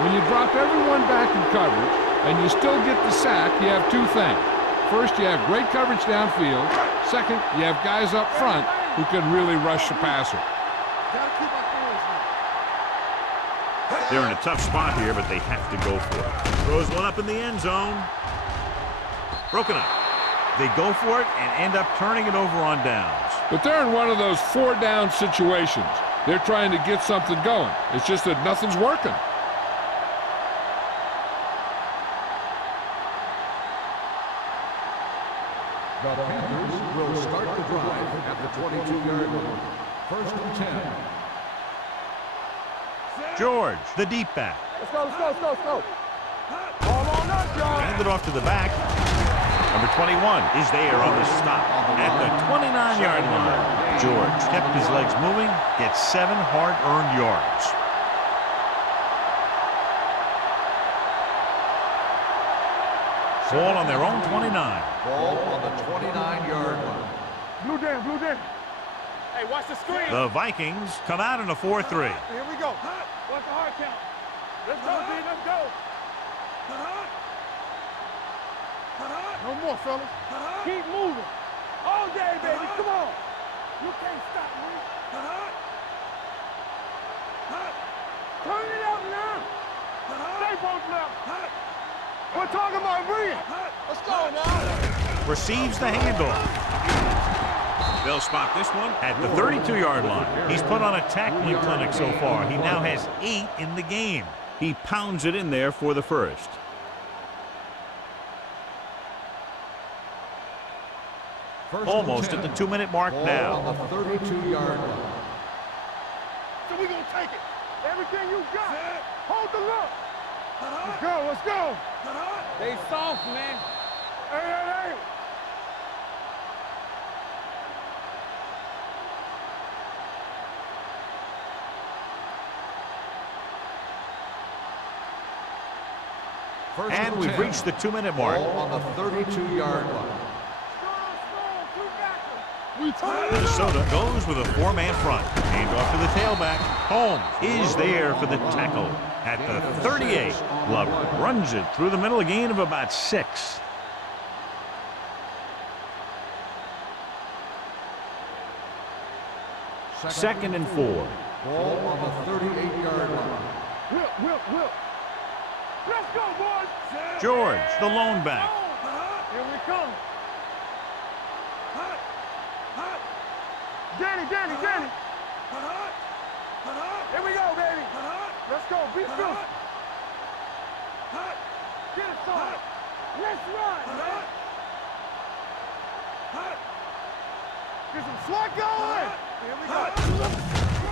When you drop everyone back in coverage and you still get the sack, you have two things. First, you have great coverage downfield. Second, you have guys up front who can really rush the passer. Gotta keep our hands in. They're in a tough spot here, but they have to go for it. Throws one up in the end zone. Broken up. They go for it and end up turning it over on downs. But they're in one of those four-down situations. They're trying to get something going. It's just that nothing's working. The Panthers will start the drive at the 22-yard line. First and 10. George, the deep back. Let's go. Ball on us, y'all. Hand it off to the back. Number 21 is there on the stop at the 29-yard line. George kept his legs moving, gets 7 hard-earned yards. Ball on their own 29. Ball on the 29-yard line. Blue down. Hey, watch the screen. The Vikings come out in a 4-3. Here we go. Watch the hard count. Let's go, D. Let's go. No more, fellas. Keep moving. All day, baby. Come on. You can't stop me. Turn it out now. Stay both now. We're talking about bringing. Let's go now. Receives the handoff. They'll spot this one at the 32-yard line. He's put on a tackling clinic so far. He now has 8 in the game. He pounds it in there for the first. Almost at the 2-minute mark now. On the 32-yard line. So we're going to take it. Everything you got. Hold the look. Let's go. They soft, man. Hey. And we've reached the 2-minute mark. Ball on the 32-yard line. Minnesota goes with a 4-man front. Hand off to the tailback. Holmes is there for the tackle at the 38. Glover runs it through the middle, a gain of about 6. Second and 4. Ball on the 38-yard line. Whip. Let's go, boys. George, the lone back. Here we come. Danny. Here we go, baby. Let's go. Be good. Get it, son. Let's run, man. Get some slot going. Here we go.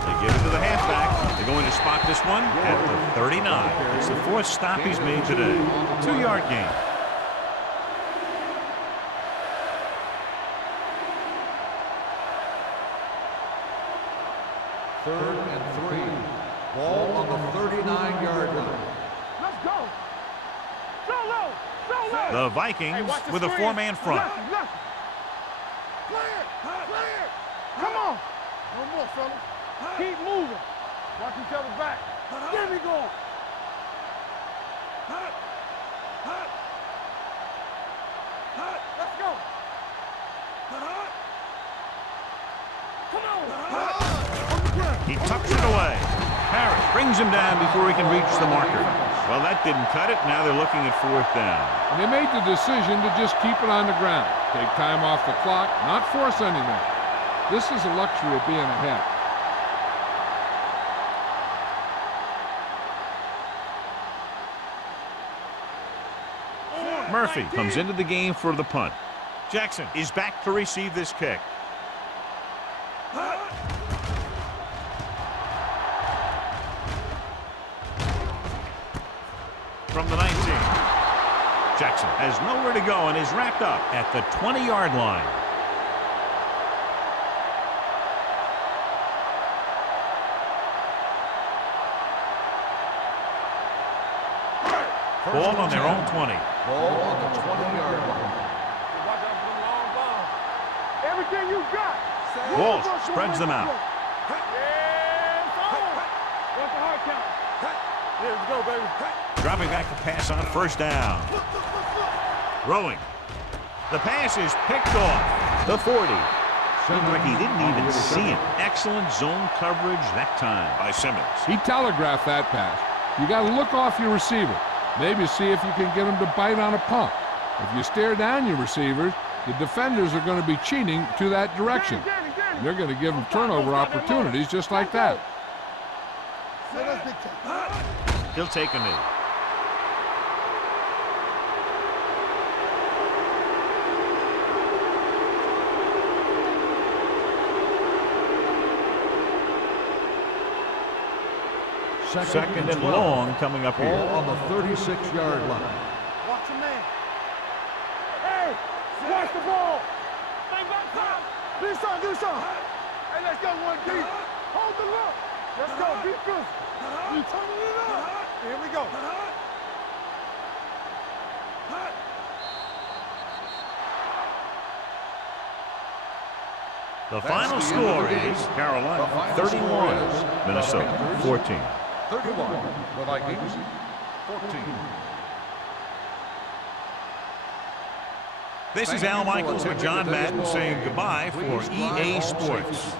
They give it to the halfback. They're going to spot this one at the 39. It's the 4th stop he's made today. 2-yard gain. Third and 3. Ball on the 39-yard line. Let's go. Solo. The Vikings with a 4-man front. Clear. Come on. No more, fellas. Keep moving. Watch each other back. There we go. Let's go. Come on. He tucks it away. Harris brings him down before he can reach the marker. Well, that didn't cut it. Now they're looking at 4th down. And they made the decision to just keep it on the ground. Take time off the clock, not force anything. This is the luxury of being ahead. Murphy comes into the game for the punt. Jackson is back to receive this kick. From the 19. Jackson has nowhere to go and is wrapped up at the 20-yard line. Ball on their own 20. Ball on the 20-yard line. Watch out for them long balls. Everything you got. Walsh spreads them out. Yeah, forward. What's the hard count? Here we go, baby. Dropping back to pass on 1st down. Throwing. The pass is picked off. The 40. Seemed like he didn't even see him. Excellent zone coverage that time by Simmons. He telegraphed that pass. You got to look off your receiver. Maybe see if you can get him to bite on a pump. If you stare down your receivers, the defenders are going to be cheating to that direction. They're going to give them turnover opportunities just like that. He'll take a knee. Second and long coming up here. Ball on the 36-yard line. Watch your man. Hey, watch the ball. Stay back top. Do something. Hey, let's go one deep. Hold the look. Let's go. Be good. We turning it up. Here we go. The final score is Carolina 31, Minnesota 14. 31, the Vikings, 14. This is Al Michaels with John Madden saying goodbye for EA Sports.